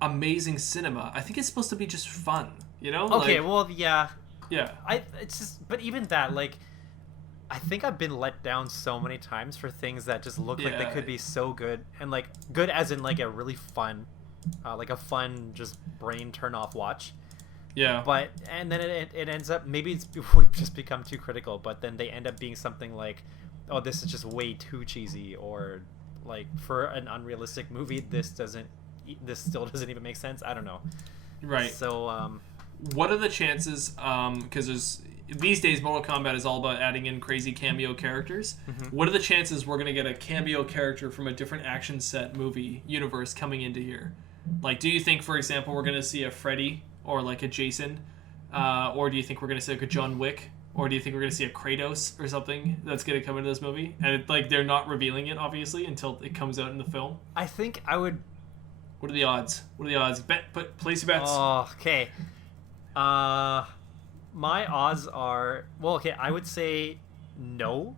amazing cinema. I think it's supposed to be just fun. Okay, like, well, yeah. Yeah. It's just, but even that, like, I think I've been let down so many times for things that just look like they could be so good, and like good as in like a really fun, like a fun just brain turn off watch. Yeah. But and then it ends up, maybe we've just become too critical, but then they end up being something like, oh, this is just way too cheesy, or like for an unrealistic movie, this still doesn't even make sense. I don't know. Right. So what are the chances? Because these days Mortal Kombat is all about adding in crazy cameo characters. Mm-hmm. What are the chances we're gonna get a cameo character from a different action set movie universe coming into here? Like, do you think, for example, we're gonna see a Freddy or like a Jason, or do you think we're gonna see like a John Wick, or do you think we're gonna see a Kratos or something that's gonna come into this movie? And like they're not revealing it obviously until it comes out in the film. I think I would. What are the odds? Place your bets. Oh, okay. My odds are, well, okay, I would say no.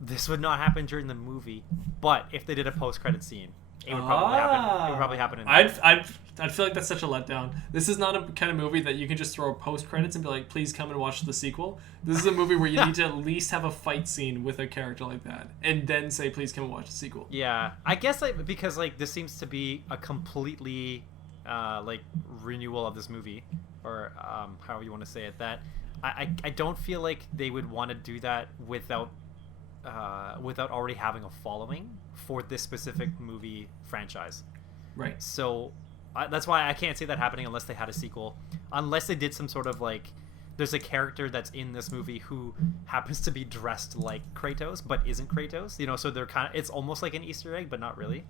This would not happen during the movie, but if they did a post-credit scene, it would probably happen. It would probably happen. I'd feel like that's such a letdown. This is not a kind of movie that you can just throw post credits and be like, please come and watch the sequel. This is a movie where you need to at least have a fight scene with a character like that, and then say, please come and watch the sequel. Yeah, I guess because like this seems to be a completely like renewal of this movie, or however you want to say it. That I don't feel like they would want to do that without already having a following for this specific movie franchise. Right. So that's why I can't see that happening unless they had a sequel. Unless they did some sort of like, there's a character that's in this movie who happens to be dressed like Kratos but isn't Kratos. So they're it's almost like an Easter egg, but not really.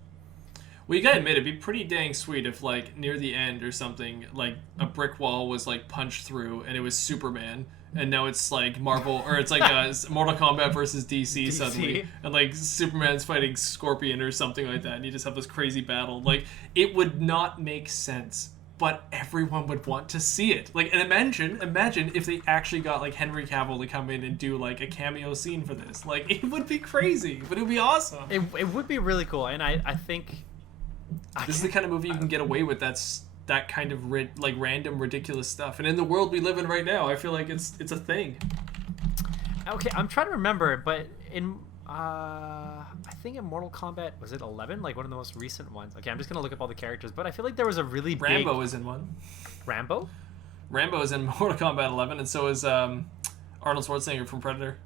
Well, you gotta admit, it'd be pretty dang sweet if, like, near the end or something, like, a brick wall was, like, punched through and it was Superman, and now it's, like, Marvel, or it's, like, Mortal Kombat versus DC suddenly, and, like, Superman's fighting Scorpion or something like that, and you just have this crazy battle. Like, it would not make sense, but everyone would want to see it. Like, and imagine if they actually got, like, Henry Cavill to come in and do, like, a cameo scene for this. Like, it would be crazy, but it would be awesome. It would be really cool, and I think... This is the kind of movie you can get away with. That's that kind of like random, ridiculous stuff. And in the world we live in right now, I feel like it's a thing. Okay, I'm trying to remember, but in I think in Mortal Kombat, was it 11? Like one of the most recent ones. Okay, I'm just gonna look up all the characters, but I feel like there was a really Rambo is in one. Rambo? Rambo is in Mortal Kombat 11, and so is Arnold Schwarzenegger from Predator.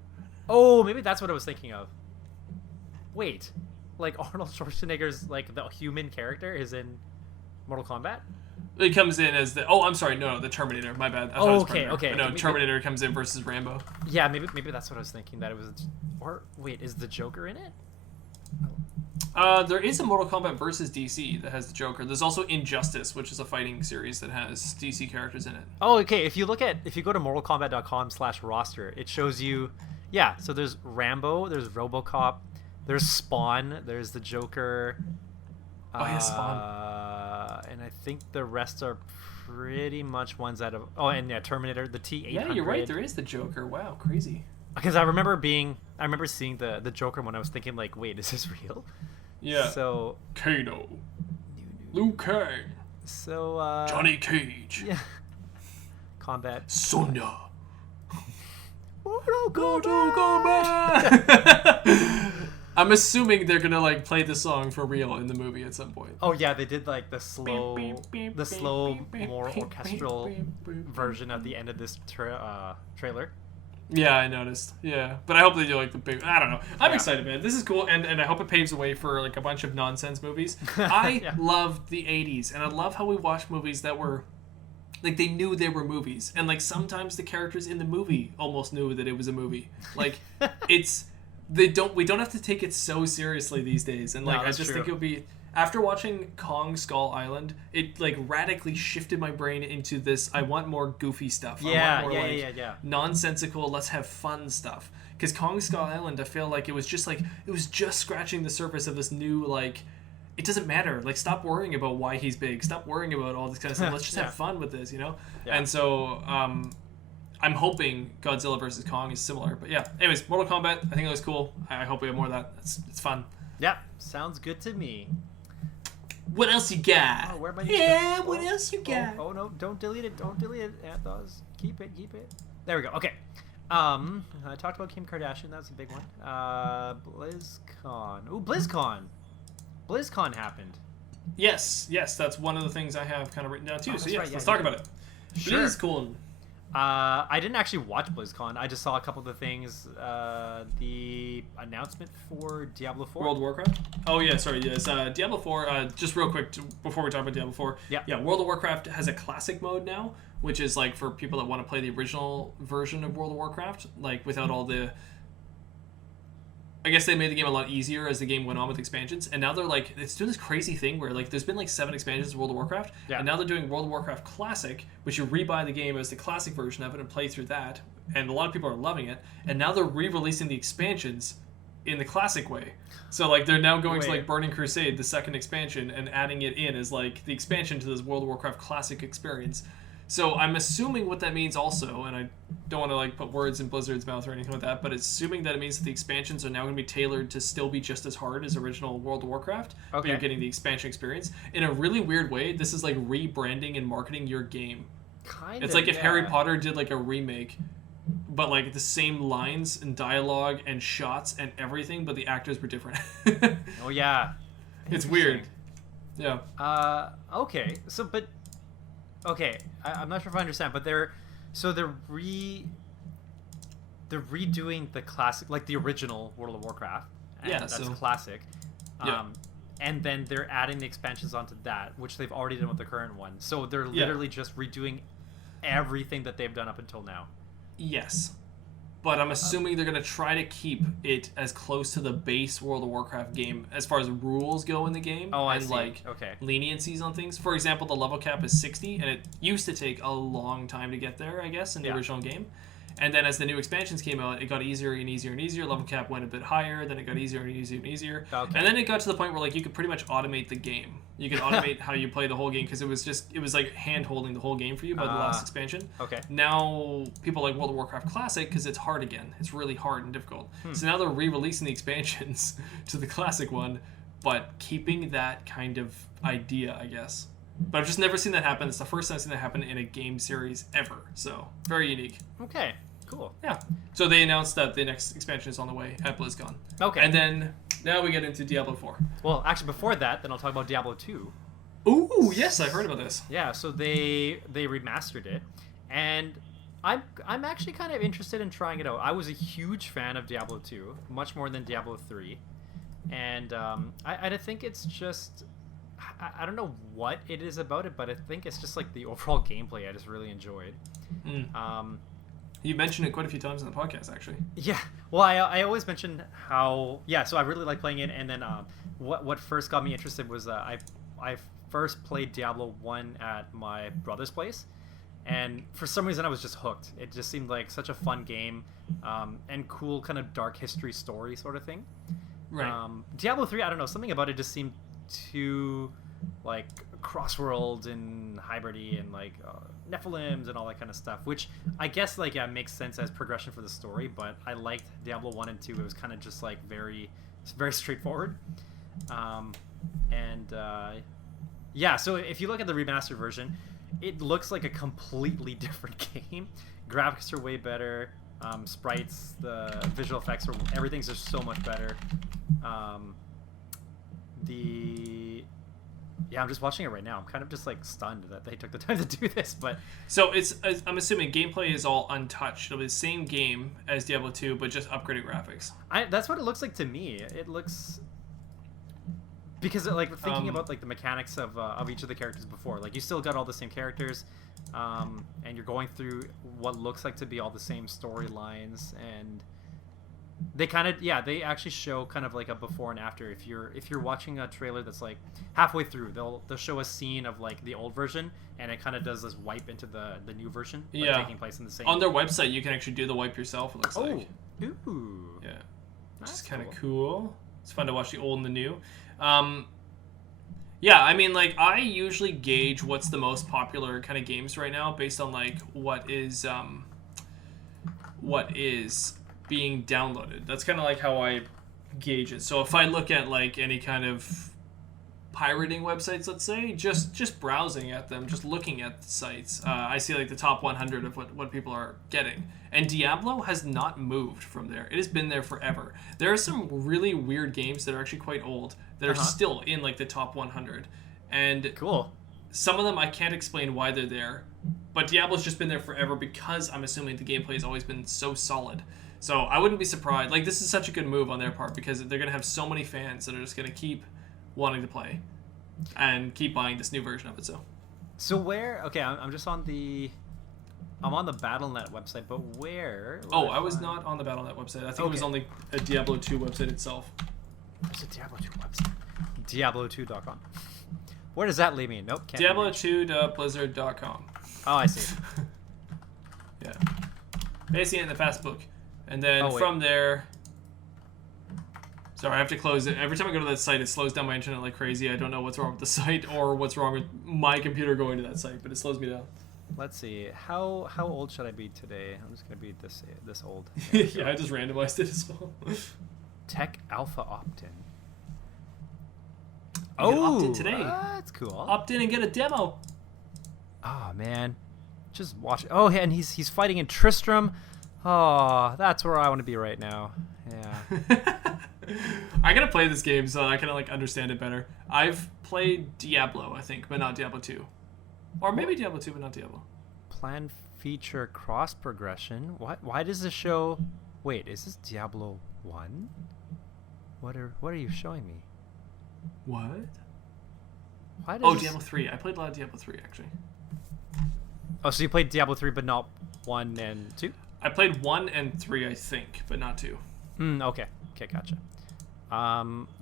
Oh, maybe that's what I was thinking of. Wait. Like Arnold Schwarzenegger's like the human character is in Mortal Kombat? He comes in as the the Terminator. My bad. I thought it was Predator. Okay. But no, Terminator comes in versus Rambo. Yeah, maybe that's what I was thinking. That it was. Or wait, is the Joker in it? There is a Mortal Kombat versus DC that has the Joker. There's also Injustice, which is a fighting series that has DC characters in it. Oh, okay. If you go to mortalkombat.com/roster, it shows you. Yeah, so there's Rambo, there's RoboCop. There's Spawn. There's the Joker. Oh yeah, Spawn. And I think the rest are pretty much ones out of. Oh, and yeah, Terminator, the T-800. Yeah, you're right. There is the Joker. Wow, crazy. Because I remember seeing the Joker when I was thinking like, wait, is this real? Yeah. So. Kano. Liu Kang. So. Johnny Cage. Yeah. Combat. Sonya. Mortal Kombat. I'm assuming they're gonna like play the song for real in the movie at some point. Oh yeah, they did like the slow, more orchestral version at the end of this trailer. Yeah, I noticed. Yeah, but I hope they do like the big. I don't know. I'm excited, man. This is cool, and I hope it paves the way for like a bunch of nonsense movies. I love the '80s, and I love how we watched movies that like they knew they were movies, and like sometimes the characters in the movie almost knew that it was a movie. Like we don't have to take it so seriously these days, and like I just think it'll be. After watching Kong Skull Island, it like radically shifted my brain into this. I want more goofy stuff. I want more nonsensical. Let's have fun stuff. Because Kong Skull Island, I feel like it was just scratching the surface of this new like. It doesn't matter. Like, stop worrying about why he's big. Stop worrying about all this kind of stuff. Let's just have fun with this, you know. Yeah. And so, I'm hoping Godzilla vs Kong is similar. But yeah. Anyways, Mortal Kombat. I think it was cool. I hope we have more of that. It's fun. Yeah, sounds good to me. What else you got? Oh, where am I? What else you got? Oh no! Don't delete it! Don't delete it, Anth0z. Keep it. There we go. Okay. I talked about Kim Kardashian. That was a big one. BlizzCon. Ooh, BlizzCon. BlizzCon happened. Yes. That's one of the things I have kind of written down too. Oh, so yes, right. let's talk about it. Sure. BlizzCon. I didn't actually watch BlizzCon. I just saw a couple of the things. The announcement for Diablo 4. World of Warcraft? Oh, yeah, sorry. Yes, Diablo 4, just real quick before we talk about Diablo 4. Yeah, World of Warcraft has a classic mode now, which is like for people that want to play the original version of World of Warcraft, like without all the... I guess they made the game a lot easier as the game went on with expansions, and now they're like, it's doing this crazy thing where like there's been like 7 expansions of World of Warcraft, and now they're doing World of Warcraft Classic, which you rebuy the game as the classic version of it and play through that, and a lot of people are loving it, and now they're re-releasing the expansions in the classic way. So like they're now going to like Burning Crusade, the second expansion, and adding it in as like the expansion to this World of Warcraft Classic experience. So I'm assuming what that means also, and I don't want to like put words in Blizzard's mouth or anything like that, but assuming that it means that the expansions are now going to be tailored to still be just as hard as original World of Warcraft, but you're getting the expansion experience. In a really weird way, this is like rebranding and marketing your game. It's like if Harry Potter did like a remake, but like the same lines and dialogue and shots and everything, but the actors were different. Oh yeah. It's weird. Yeah. Okay. So, but... Okay, I'm not sure if I understand, but they're redoing the classic, like the original World of Warcraft. And that's classic. And then they're adding the expansions onto that, which they've already done with the current one. So they're literally just redoing everything that they've done up until now. Yes. But I'm assuming they're going to try to keep it as close to the base World of Warcraft game as far as rules go in the game. Oh, I and see. Like leniencies on things. For example, the level cap is 60, and it used to take a long time to get there, I guess, in the original game. And then as the new expansions came out, it got easier and easier and easier. Level cap went a bit higher, then it got easier and easier and easier. Okay. And then it got to the point where like you could pretty much automate the game. You could automate how you play the whole game because it was like hand-holding the whole game for you by the last expansion. Okay. Now people like World of Warcraft Classic because it's hard again. It's really hard and difficult. So now they're re-releasing the expansions to the classic one, but keeping that kind of idea, I guess. But I've just never seen that happen. It's the first time I've seen that happen in a game series ever. So very unique. Okay. Cool. Yeah. So they announced that the next expansion is on the way at BlizzCon. Okay. And then now we get into Diablo 4. Well, actually, before that, then I'll talk about Diablo 2. Ooh, yes, I heard about this. Yeah. So they remastered it, and I'm actually kind of interested in trying it out. I was a huge fan of Diablo 2, much more than Diablo 3, and I think it's just I don't know what it is about it, but I think it's just like the overall gameplay I just really enjoyed. You mentioned it quite a few times in the podcast, actually. Yeah. Well, I always mention how... Yeah, so I really like playing it, and then what first got me interested was I first played Diablo 1 at my brother's place, and for some reason I was just hooked. It just seemed like such a fun game, and cool kind of dark history story sort of thing. Right. Diablo 3, I don't know, something about it just seemed too... like crossworld and hybridy and like Nephilims and all that kind of stuff, which I guess like makes sense as progression for the story, but I liked Diablo 1 and 2. It was kind of just like very straightforward. So if you look at the remastered version, it looks like a completely different game. Graphics are way better, sprites, the visual effects, everything's just so much better. Yeah, I'm just watching it right now. I'm kind of just like stunned that they took the time to do this, but... So I'm assuming gameplay is all untouched. It'll be the same game as Diablo 2, but just upgraded graphics. That's what it looks like to me. It looks... Because like thinking about like the mechanics of each of the characters before, like you still got all the same characters, and you're going through what looks like to be all the same storylines, and they kind of they actually show kind of like a before and after. If you're watching a trailer that's like halfway through, they'll show a scene of like the old version, and it kind of does this wipe into the new version, taking place in the same. On their website, you can actually do the wipe yourself. It looks like. Ooh. Yeah. Which is kind of cool. cool. It's fun to watch the old and the new. Yeah, I mean, like, I usually gauge what's the most popular kind of games right now based on, like, what is being downloaded. That's kind of, like, how I gauge it. So if I look at, like, any kind of pirating websites, let's say, just browsing at them, just looking at the sites, I see, like, the top 100 of what people are getting. And Diablo has not moved from there. It has been there forever. There are some really weird games that are actually quite old that are still in like the top 100. And cool. Some of them I can't explain why they're there, but Diablo's just been there forever because I'm assuming the gameplay has always been so solid. So I wouldn't be surprised. Like, this is such a good move on their part because they're going to have so many fans that are just going to keep wanting to play and keep buying this new version of it. So where? Okay, I'm just on the. I'm on the Battle.net website, but where? Oh, I was not on the Battle.net website. I think it was on the Diablo 2 website itself. There's a Diablo 2 website. Diablo2.com. Where does that leave me? Nope, can't. Diablo2.blizzard.com. Oh, I see. Yeah. Basically in the fast book. And then from there... Sorry, I have to close it. Every time I go to that site, it slows down my internet like crazy. I don't know what's wrong with the site or what's wrong with my computer going to that site, but it slows me down. Let's see. How old should I be today? I'm just gonna be this old. Yeah, I just randomized it as well. Tech Alpha Opt-in. Opt in today. That's cool. Opt in and get a demo. Oh man, just watch it. Oh, and he's fighting in Tristram. Oh, that's where I want to be right now. Yeah. I gotta play this game so I can like understand it better. I've played Diablo, I think, but not Diablo 2. Or maybe Diablo 2, but not Diablo. Plan feature cross progression. Why does this show? Wait, is this Diablo 1? What are you showing me? What? Why does Diablo 3. I played a lot of Diablo 3 actually. Oh, so you played Diablo 3 but not 1 and 2? I played 1 and 3, I think, but not 2. Okay, gotcha.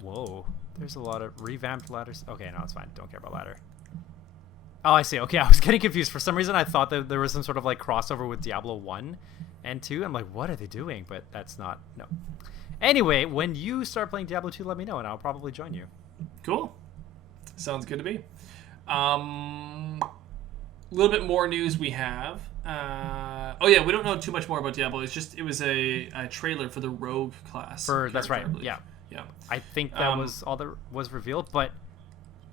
Whoa. There's a lot of revamped ladders. Okay, no, it's fine. Don't care about ladder. Oh, I see. Okay, I was getting confused. For some reason, I thought that there was some sort of like crossover with Diablo 1 and 2. I'm like, what are they doing? But that's not. No. Anyway, when you start playing Diablo 2, let me know, and I'll probably join you. Cool. Sounds good to me. A little bit more news we have. We don't know too much more about Diablo. It was a trailer for the Rogue class. That's right. Yeah. I think that was all that was revealed, but.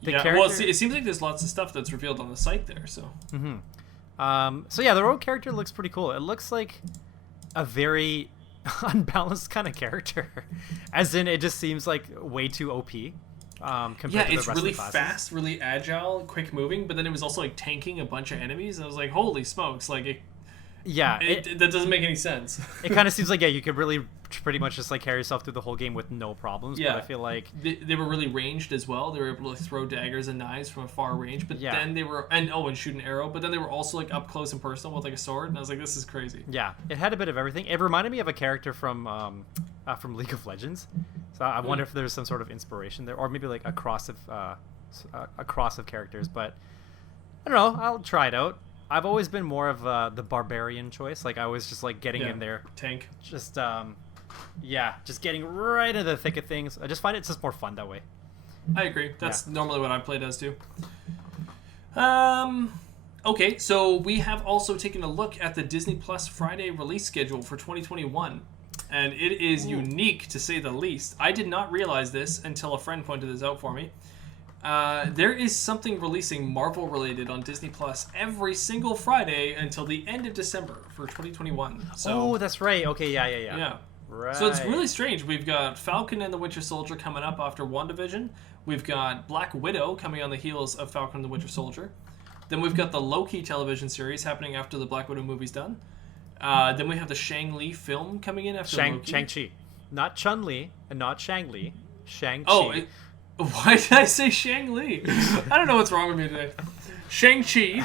Well, it seems like there's lots of stuff that's revealed on the site there. So. The Rogue character looks pretty cool. It looks like a very unbalanced kind of character, as in it just seems like way too OP. Compared to the rest it's really of the fast, really agile, quick moving, but then it was also like tanking a bunch of enemies. And I was like, holy smokes! Like that doesn't make any sense. It kind of seems like you could really pretty much just like carry yourself through the whole game with no problems. Yeah, but I feel like they were really ranged as well. They were able to throw daggers and knives from a far range, but then they were and shoot an arrow. But then they were also like up close and personal with like a sword, and I was like, this is crazy. Yeah, it had a bit of everything. It reminded me of a character from League of Legends. So I wonder if there's some sort of inspiration there, or maybe like a cross of characters. But I don't know. I'll try it out. I've always been more of the barbarian choice. Like I was just like getting in there, tank. Just just getting right into the thick of things. I just find it's just more fun that way. I agree. That's normally what I played as too. Okay, so we have also taken a look at the Disney Plus Friday release schedule for 2021. And it is unique, to say the least. I did not realize this until a friend pointed this out for me. There is something releasing Marvel-related on Disney Plus every single Friday until the end of December for 2021. So, that's right. Okay, yeah. Right. So it's really strange. We've got Falcon and the Winter Soldier coming up after WandaVision. We've got Black Widow coming on the heels of Falcon and the Winter Soldier. Then we've got the Loki television series happening after the Black Widow movie's done. Then we have the Shang-Li film coming in after Loki. Shang-Chi. Not Chun-Li and not Shang-Li. Shang-Chi. Why did I say Shang-Li? I don't know what's wrong with me today. Shang-Chi.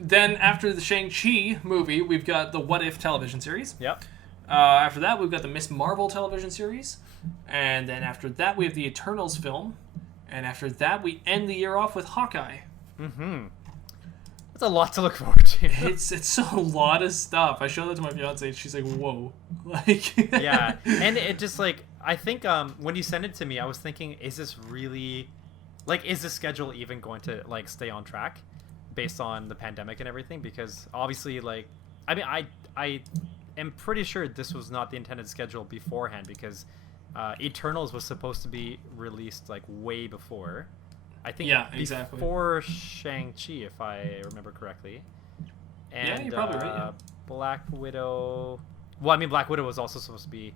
Then after the Shang-Chi movie, we've got the What If television series. Yep. After that, we've got the Miss Marvel television series. And then after that, we have the Eternals film. And after that, we end the year off with Hawkeye. Mm-hmm. That's a lot to look forward to. It's a lot of stuff. I showed that to my fiance, and she's like, "Whoa!" Like, yeah, and it just like I think when you sent it to me, I was thinking, is this really, like, is the schedule even going to like stay on track, based on the pandemic and everything? Because obviously, like, I mean, I am pretty sure this was not the intended schedule beforehand, because Eternals was supposed to be released like way before. I think before Shang-Chi, if I remember correctly. And, yeah, you're probably right. Yeah. Black Widow. Well, I mean, Black Widow was also supposed to be,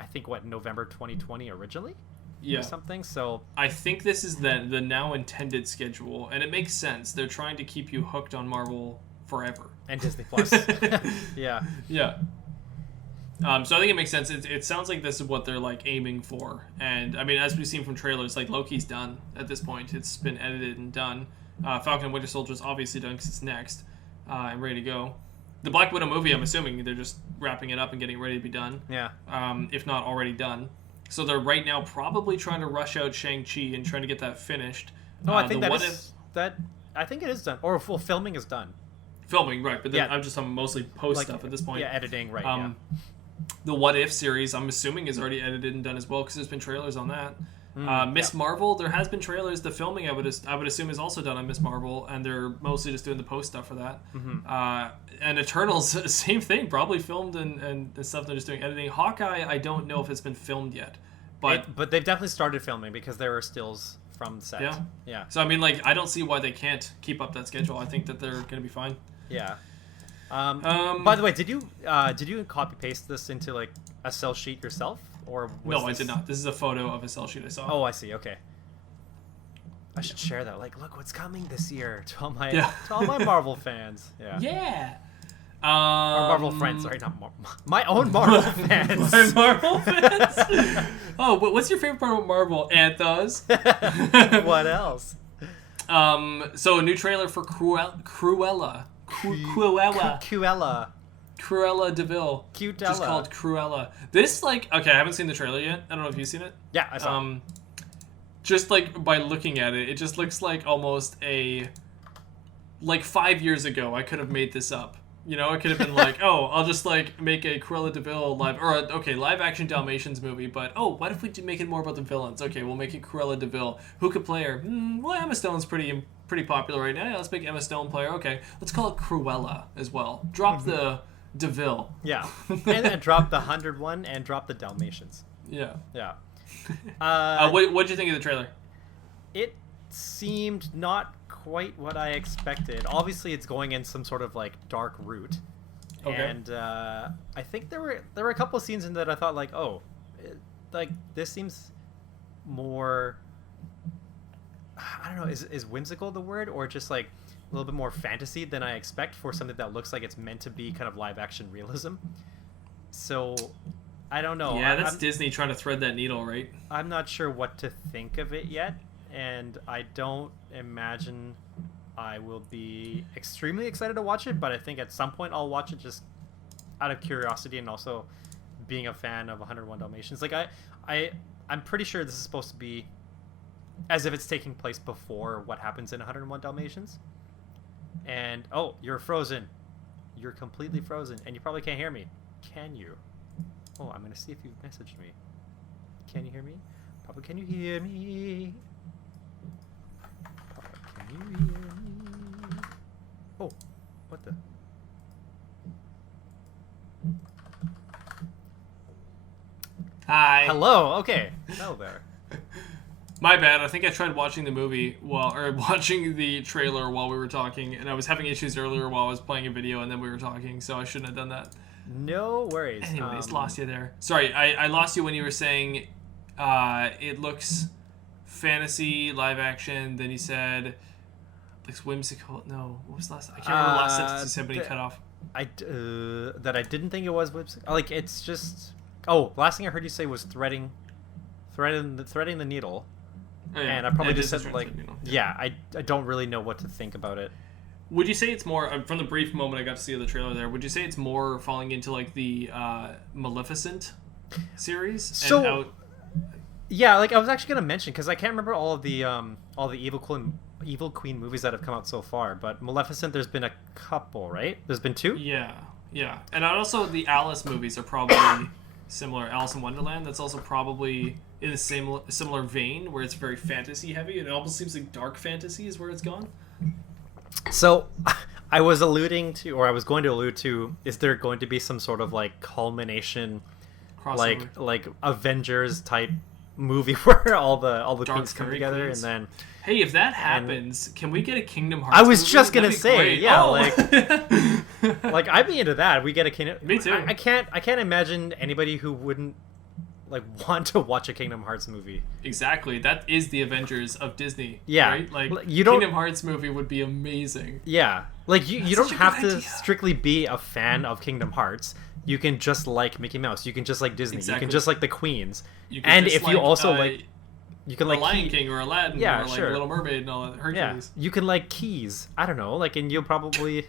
I think, November 2020 originally? Yeah. Or something, so... I think this is the now intended schedule, and it makes sense. They're trying to keep you hooked on Marvel forever. And Disney Plus. Yeah. Yeah. So I think it makes sense. It sounds like this is what they're like aiming for, and I mean, as we've seen from trailers, like Loki's done at this point. It's been edited and done. Falcon and Winter Soldier's obviously done because it's next and ready to go. The Black Widow movie, I'm assuming they're just wrapping it up and getting ready to be done. Yeah. If not already done. So they're right now probably trying to rush out Shang-Chi and trying to get that finished. No, I think I think it is done, or full filming is done. Filming, right? But then I'm mostly post stuff at this point. Yeah, editing, right? Yeah. The What If series, I'm assuming, is already edited and done as well, because there's been trailers on that. Miss Marvel, there has been trailers. The filming, I would assume, is also done on Miss Marvel, and they're mostly just doing the post stuff for that. Mm-hmm. And Eternals, same thing, probably filmed and the stuff they're just doing editing. Hawkeye, I don't know if it's been filmed yet, but they've definitely started filming, because there are stills from the set. Yeah. So I mean, like, I don't see why they can't keep up that schedule. I think that they're going to be fine. Yeah. By the way, did you copy paste this into like a cell sheet yourself, or was No, I did not. This is a photo of a cell sheet I saw. Oh, I see. Okay. I should share that. Like, look what's coming this year to all my Marvel fans. Yeah. Yeah. Or Marvel friends. Sorry, not my own Marvel fans. My Marvel fans. Oh, but what's your favorite part of Marvel? Anth0z. What else? So a new trailer for Cruella. Cruella DeVille. Cutella. Just called Cruella. This, like, okay, I haven't seen the trailer yet. I don't know if you've seen it. Yeah, I saw it. Just, like, by looking at it, it just looks like almost like 5 years ago, I could have made this up. You know, it could have been like, oh, I'll just, like, make a Cruella DeVille live action Dalmatians movie, but, oh, what if we make it more about the villains? Okay, we'll make it Cruella DeVille. Who could play her? Well, Emma Stone's pretty popular right now. Yeah, let's make Emma Stone play her. Okay, let's call it Cruella as well. Drop the DeVille. Yeah, and then drop the 101 and drop the Dalmatians. Yeah. Yeah. What did you think of the trailer? It seemed not quite what I expected. Obviously, it's going in some sort of like dark route, and I think there were a couple of scenes in that I thought like, like this seems more. I don't know, is whimsical the word, or just like a little bit more fantasy than I expect for something that looks like it's meant to be kind of live action realism. So I don't know. Yeah, that's Disney trying to thread that needle, right? I'm not sure what to think of it yet, and I don't imagine I will be extremely excited to watch it, but I think at some point I'll watch it just out of curiosity, and also being a fan of 101 Dalmatians. Like I'm pretty sure this is supposed to be as if it's taking place before what happens in 101 Dalmatians. And you're frozen. You're completely frozen, and you probably can't hear me. Can you? Oh, I'm gonna see if you've messaged me. Can you hear me? Papa, can you hear me? Papa, can you hear me? Oh, what the? Hi. Hello. Okay. Hello there. My bad. I think I tried watching the movie watching the trailer while we were talking, and I was having issues earlier while I was playing a video, and then we were talking, so I shouldn't have done that. No worries. Anyways, lost you there. Sorry, I lost you when you were saying it looks fantasy, live action, then you said looks whimsical. No, what was the last? I can't remember the last sentence you said when you cut off. That I didn't think it was whimsical. Like, it's just... Oh, last thing I heard you say was threading the needle. And I probably It just is said a like, transit, you know. yeah, I don't really know what to think about it. Would you say it's more, from the brief moment I got to see the trailer there, would you say it's more falling into like the Maleficent series? So, yeah, like I was actually gonna mention, because I can't remember all the Evil Queen movies that have come out so far, but Maleficent, there's been a couple, right? There's been 2? Yeah. And also the Alice movies are probably similar. Alice in Wonderland, that's also probably in the similar vein, where it's very fantasy heavy. It almost seems like dark fantasy is where it's gone. So, I was going to allude to, is there going to be some sort of like culmination, Crossover. like Avengers type movie where all the Dark queens come fairy together queens. and then... Hey, if that happens, can we get a Kingdom Hearts I was movie? just gonna That'd be say, great. yeah, like like I'd be into that. We get a Kingdom. Me too. I can't imagine anybody who wouldn't like want to watch a Kingdom Hearts movie. Exactly. That is the Avengers of Disney. Yeah. Right? Like, You don't- Kingdom Hearts movie would be amazing. Yeah, like you That's don't such a have good to idea. strictly be a fan of Kingdom Hearts. You can just like Mickey Mouse. You can just like Disney. You Exactly. can just like the Queens. You could And just if you also like, you can The like Lion King or Aladdin Yeah, or like sure. Little Mermaid and all that. yeah, Hercules. you can like Keys. I don't know, like, and you'll probably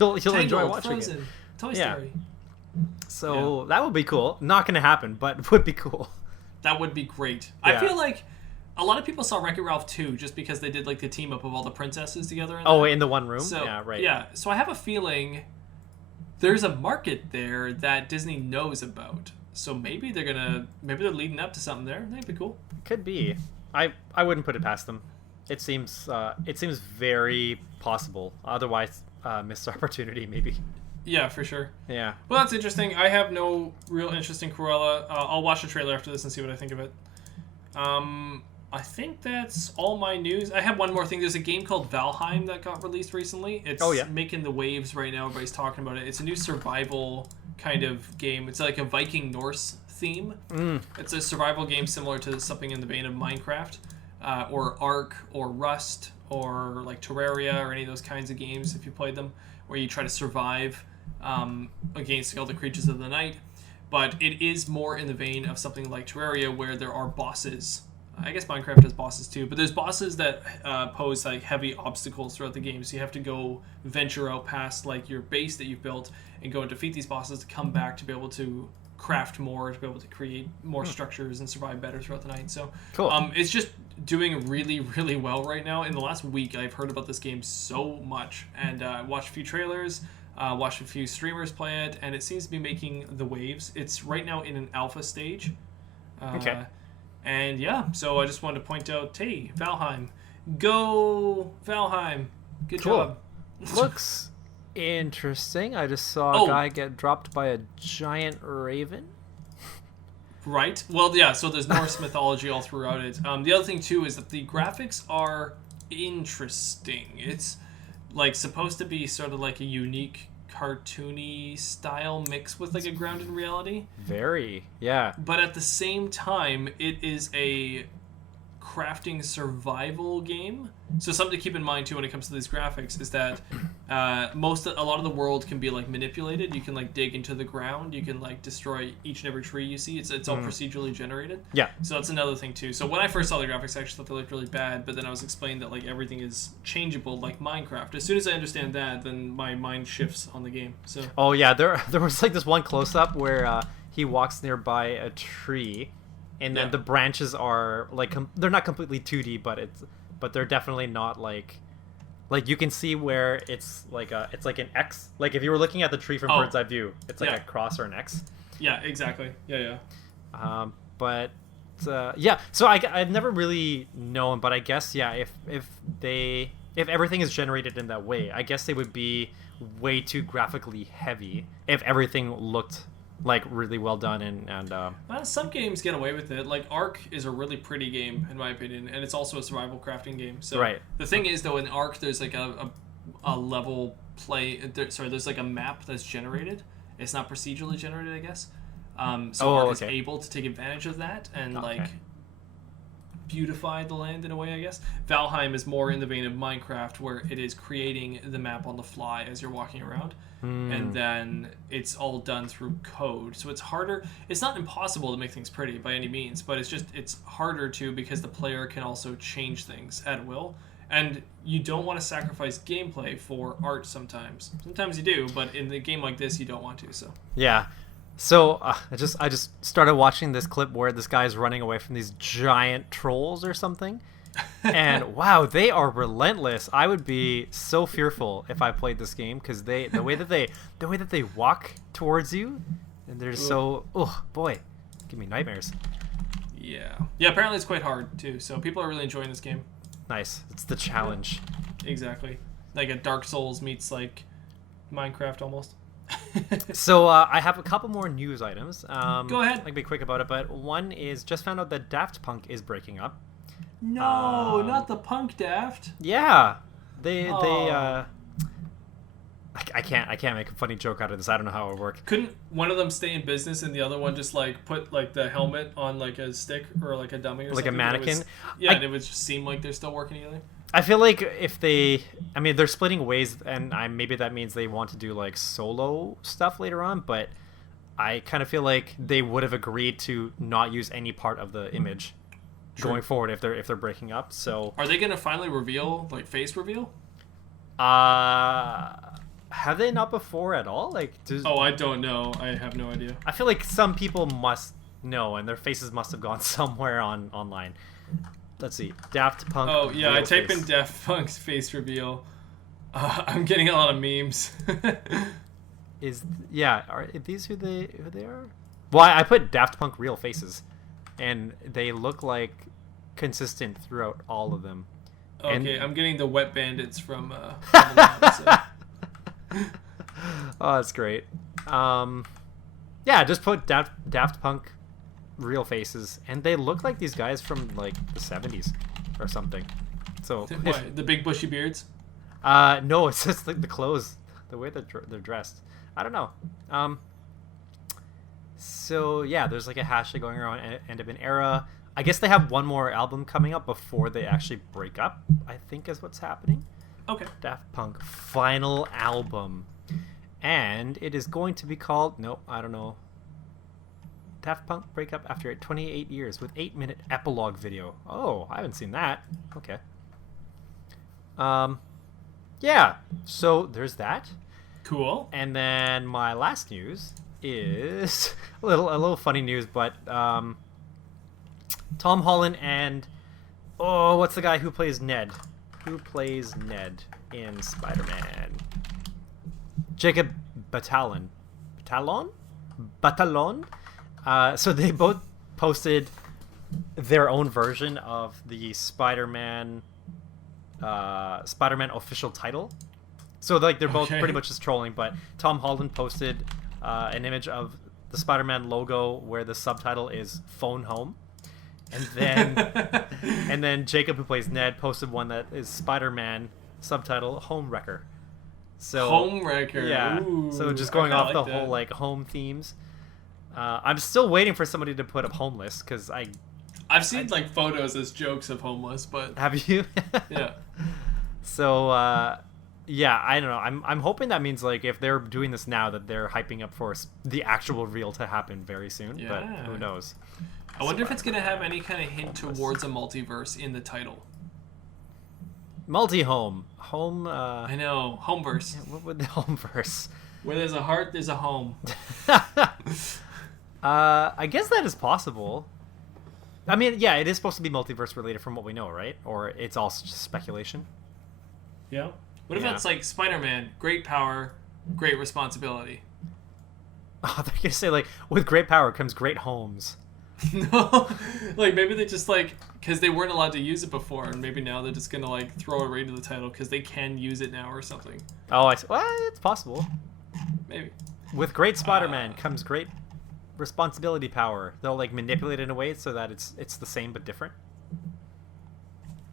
you'll enjoy Tangled, watching Frozen, it. Toy Yeah. Story. So that would be cool. Not gonna happen, but would be cool. That would be great. Yeah. I feel like a lot of people saw Wreck-It Ralph 2 just because they did like the team up of all the princesses together. Oh, that. in the one room. So, Yeah, right. Yeah, so I have a feeling there's a market there that Disney knows about. So maybe they're leading up to something there. That'd be cool. Could be. I wouldn't put it past them. It seems very possible. Otherwise, missed opportunity maybe. Yeah, for sure. Yeah. Well, that's interesting. I have no real interest in Cruella. I'll watch the trailer after this and see what I think of it. I think that's all my news. I have one more thing. There's a game called Valheim that got released recently. It's making the waves right now. Everybody's talking about it. It's a new survival kind of game. It's like a Viking Norse theme. It's a survival game similar to something in the vein of Minecraft, or Ark, or Rust, or like Terraria, or any of those kinds of games if you played them, where you try to survive against all the creatures of the night. But it is more in the vein of something like Terraria, where there are bosses. I guess Minecraft has bosses too, but there's bosses that pose like heavy obstacles throughout the game. So you have to go venture out past like your base that you've built and go and defeat these bosses to come back to be able to craft more, to be able to create more structures and survive better throughout the night. So Cool. It's just doing really, really well right now. In the last week, I've heard about this game so much, and watched a few trailers. Watched a few streamers play it, and it seems to be making the waves. It's right now in an alpha stage. Okay. And yeah, so I just wanted to point out, hey, Valheim. Go Valheim. Good Cool. job. Looks interesting. I just saw a guy get dropped by a giant raven. Right. Well, yeah, so there's Norse mythology all throughout it. The other thing, too, is that the graphics are interesting. It's like supposed to be sort of like a unique cartoony style mixed with like a grounded reality, Very. Yeah. but at the same time it is a crafting survival game. So something to keep in mind too when it comes to these graphics is that a lot of the world can be like manipulated. You can like dig into the ground, you can like destroy each and every tree you see. It's all procedurally generated. Yeah. So that's another thing too. So when I first saw the graphics, I actually thought they looked really bad, but then I was explained that like everything is changeable like Minecraft. As soon as I understand that, then my mind shifts on the game. So Oh yeah, there was like this one close up where he walks nearby a tree, and then Yeah. the branches are like they're not completely 2D, but they're definitely not like you can see where it's like an X. Like if you were looking at the tree from bird's eye view, it's like Yeah. a cross or an X. yeah, exactly. Yeah. But yeah, so I've never really known, but I guess yeah, if everything is generated in that way, I guess they would be way too graphically heavy if everything looked like really well done and Well, some games get away with it. Like Ark is a really pretty game in my opinion, and it's also a survival crafting game. So Right. the thing is though, in Ark there's like a level play. There's like a map that's generated. It's not procedurally generated, I guess. So Ark is able to take advantage of that and like beautify the land in a way, I guess. Valheim is more in the vein of Minecraft, where it is creating the map on the fly as you're walking around. And then it's all done through code. So it's harder. It's not impossible to make things pretty by any means, but it's harder to, because the player can also change things at will. And you don't want to sacrifice gameplay for art sometimes. Sometimes you do, but in a game like this, you don't want to. So yeah. So I just started watching this clip where this guy's running away from these giant trolls or something. And wow, they are relentless. I would be so fearful if I played this game, because the way that they walk towards you, and they're so, oh boy, give me nightmares. Yeah. Apparently it's quite hard too. So people are really enjoying this game. Nice. It's the challenge. Yeah, exactly. Like a Dark Souls meets like Minecraft almost. So I have a couple more news items. Go ahead. I can be quick about it, but one is just found out that Daft Punk is breaking up. No, not the punk Daft. Yeah, they I can't make a funny joke out of this. I don't know how it would work. Couldn't one of them stay in business and the other one just like put like the helmet on like a stick or like a dummy or like something? a mannequin? And it would just seem like they're still working together. I feel like if they're splitting ways, and maybe that means they want to do like solo stuff later on, but I kind of feel like they would have agreed to not use any part of the image going forward if they're breaking up. So are they gonna finally reveal like face reveal? Have they not before at all? Like, I don't know. I have no idea. I feel like some people must know, and their faces must have gone somewhere online. Let's see, Daft Punk. Oh yeah, I type face. in Daft Punk's face reveal. I'm getting a lot of memes. Are these who they are? Well, I put Daft Punk real faces, and they look like consistent throughout all of them. Okay, I'm getting the Wet Bandits from the Oh, that's great. Just put Daft Punk real faces, and they look like these guys from like the 70s or something. So what, the big bushy beards? No, it's just like the clothes, the way they're dressed. I don't know. So yeah, there's like a hashtag going around end of an era. I guess they have one more album coming up before they actually break up, I think is what's happening. Okay. Daft Punk final album. And it is going to be called, I don't know. Daft Punk break up after 28 years with 8-minute epilogue video. Oh, I haven't seen that. Okay. Yeah, so there's that. Cool. And then my last news is a little funny news, but Tom Holland and what's the guy who plays Ned? Who plays Ned in Spider-Man? Jacob Batalon. So they both posted their own version of the Spider-Man official title. So like they're both pretty much just trolling, but Tom Holland posted an image of the Spider-Man logo where the subtitle is "Phone Home," and then Jacob, who plays Ned, posted one that is Spider-Man subtitle "Home Wrecker." So Home Wrecker. Yeah. Ooh, so just going off the that. whole like home themes. I'm still waiting for somebody to put up homeless because I've seen like photos as jokes of homeless, but have you? Yeah. So yeah, I don't know. I'm hoping that means like if they're doing this now that they're hyping up for the actual reveal to happen very soon. Yeah. But who knows? I wonder if it's gonna have any kind of hint towards a multiverse in the title. Multi-home. I know. Homeverse. Yeah, what would the homeverse? Where there's a heart, there's a home. I guess that is possible. I mean, yeah, it is supposed to be multiverse related from what we know, right? Or it's also just speculation. Yeah. What if it's like Spider-Man, great power, great responsibility? Oh, they're gonna say like, with great power comes great homes. No, like maybe they just like because they weren't allowed to use it before, and maybe now they're just gonna like throw it right into the title because they can use it now or something. Oh, I see. Well, it's possible. Maybe. With great Spider-Man comes great responsibility power. They'll like manipulate it in a way so that it's the same but different.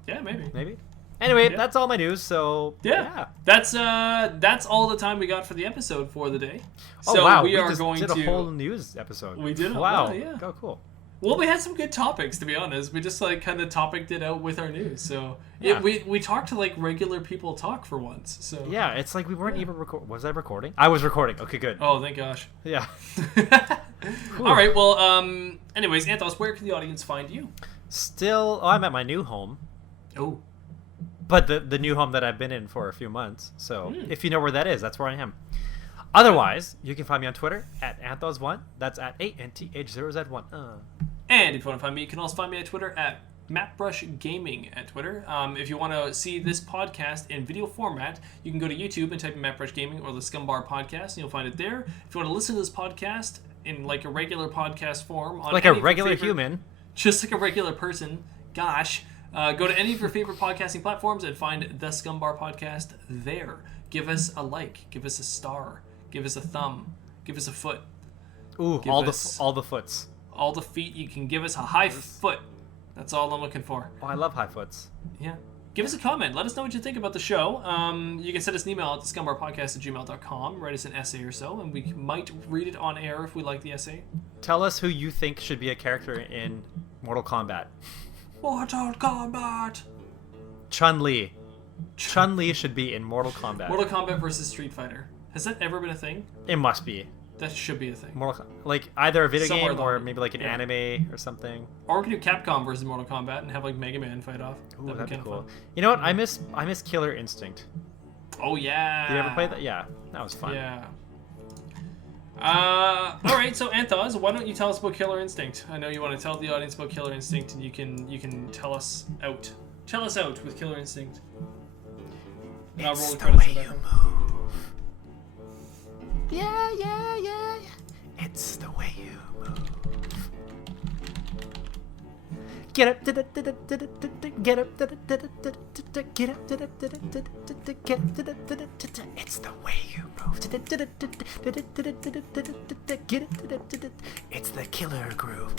Yeah, maybe. Maybe. Anyway, that's all my news. So yeah. That's all the time we got for the episode for the day. So wow, we are just going did to a whole news episode. We did. Wow. Yeah. Oh, cool. Well, we had some good topics, to be honest. We just like kind of topicked it out with our news. So we talked to like regular people talk for once. So yeah, it's like we weren't even recording. Was I recording? I was recording. Okay, good. Oh, thank gosh. Yeah. All right. Well, anyways, Anth0z, where can the audience find you? Still, I'm at my new home. Oh. But the new home that I've been in for a few months. So if you know where that is, that's where I am. Otherwise, you can find me on Twitter at Anth0z1. That's at ANTH0Z1. And if you want to find me, you can also find me at Twitter at Mattbrush Gaming at Twitter. If you want to see this podcast in video format, you can go to YouTube and type in Mattbrush Gaming or the Scumm Bar Podcast, and you'll find it there. If you want to listen to this podcast in like a regular podcast form, on like a regular human, just like a regular person, gosh, go to any of your favorite podcasting platforms and find the Scumm Bar Podcast there. Give us a like, give us a star, give us a thumb, give us a foot. Ooh, all the foots. All the feet. You can give us a high foot. That's all I'm looking for. Oh, I love high foots. Yeah. Give us a comment. Let us know what you think about the show. You can send us an email at scummbarpodcast@gmail.com. Write us an essay or so, and we might read it on air if we like the essay. Tell us who you think should be a character in Mortal Kombat. Mortal Kombat! Chun-Li. Chun-Li should be in Mortal Kombat. Mortal Kombat versus Street Fighter. Has that ever been a thing? It must be. That should be a thing. Like either a video Somewhere game or along. maybe like an anime or something. Or we could do Capcom versus Mortal Kombat and have like Mega Man fight off. Ooh, that'd be kinda cool. fun. You know what? I miss Killer Instinct. Oh yeah. Did you ever play that? Yeah, that was fun. Yeah. All right. So Anth0z, why don't you tell us about Killer Instinct? I know you want to tell the audience about Killer Instinct, and you can tell us out. Tell us out with Killer Instinct. And I'll roll the credits in the background. Yeah. It's the way you move. Get up, get up, get up, get up, it's the way you move. It's the killer groove.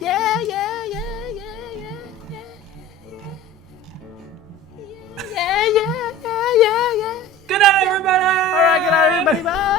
Yeah. Yeah. Good night, everybody. All right, good night, everybody. Bye.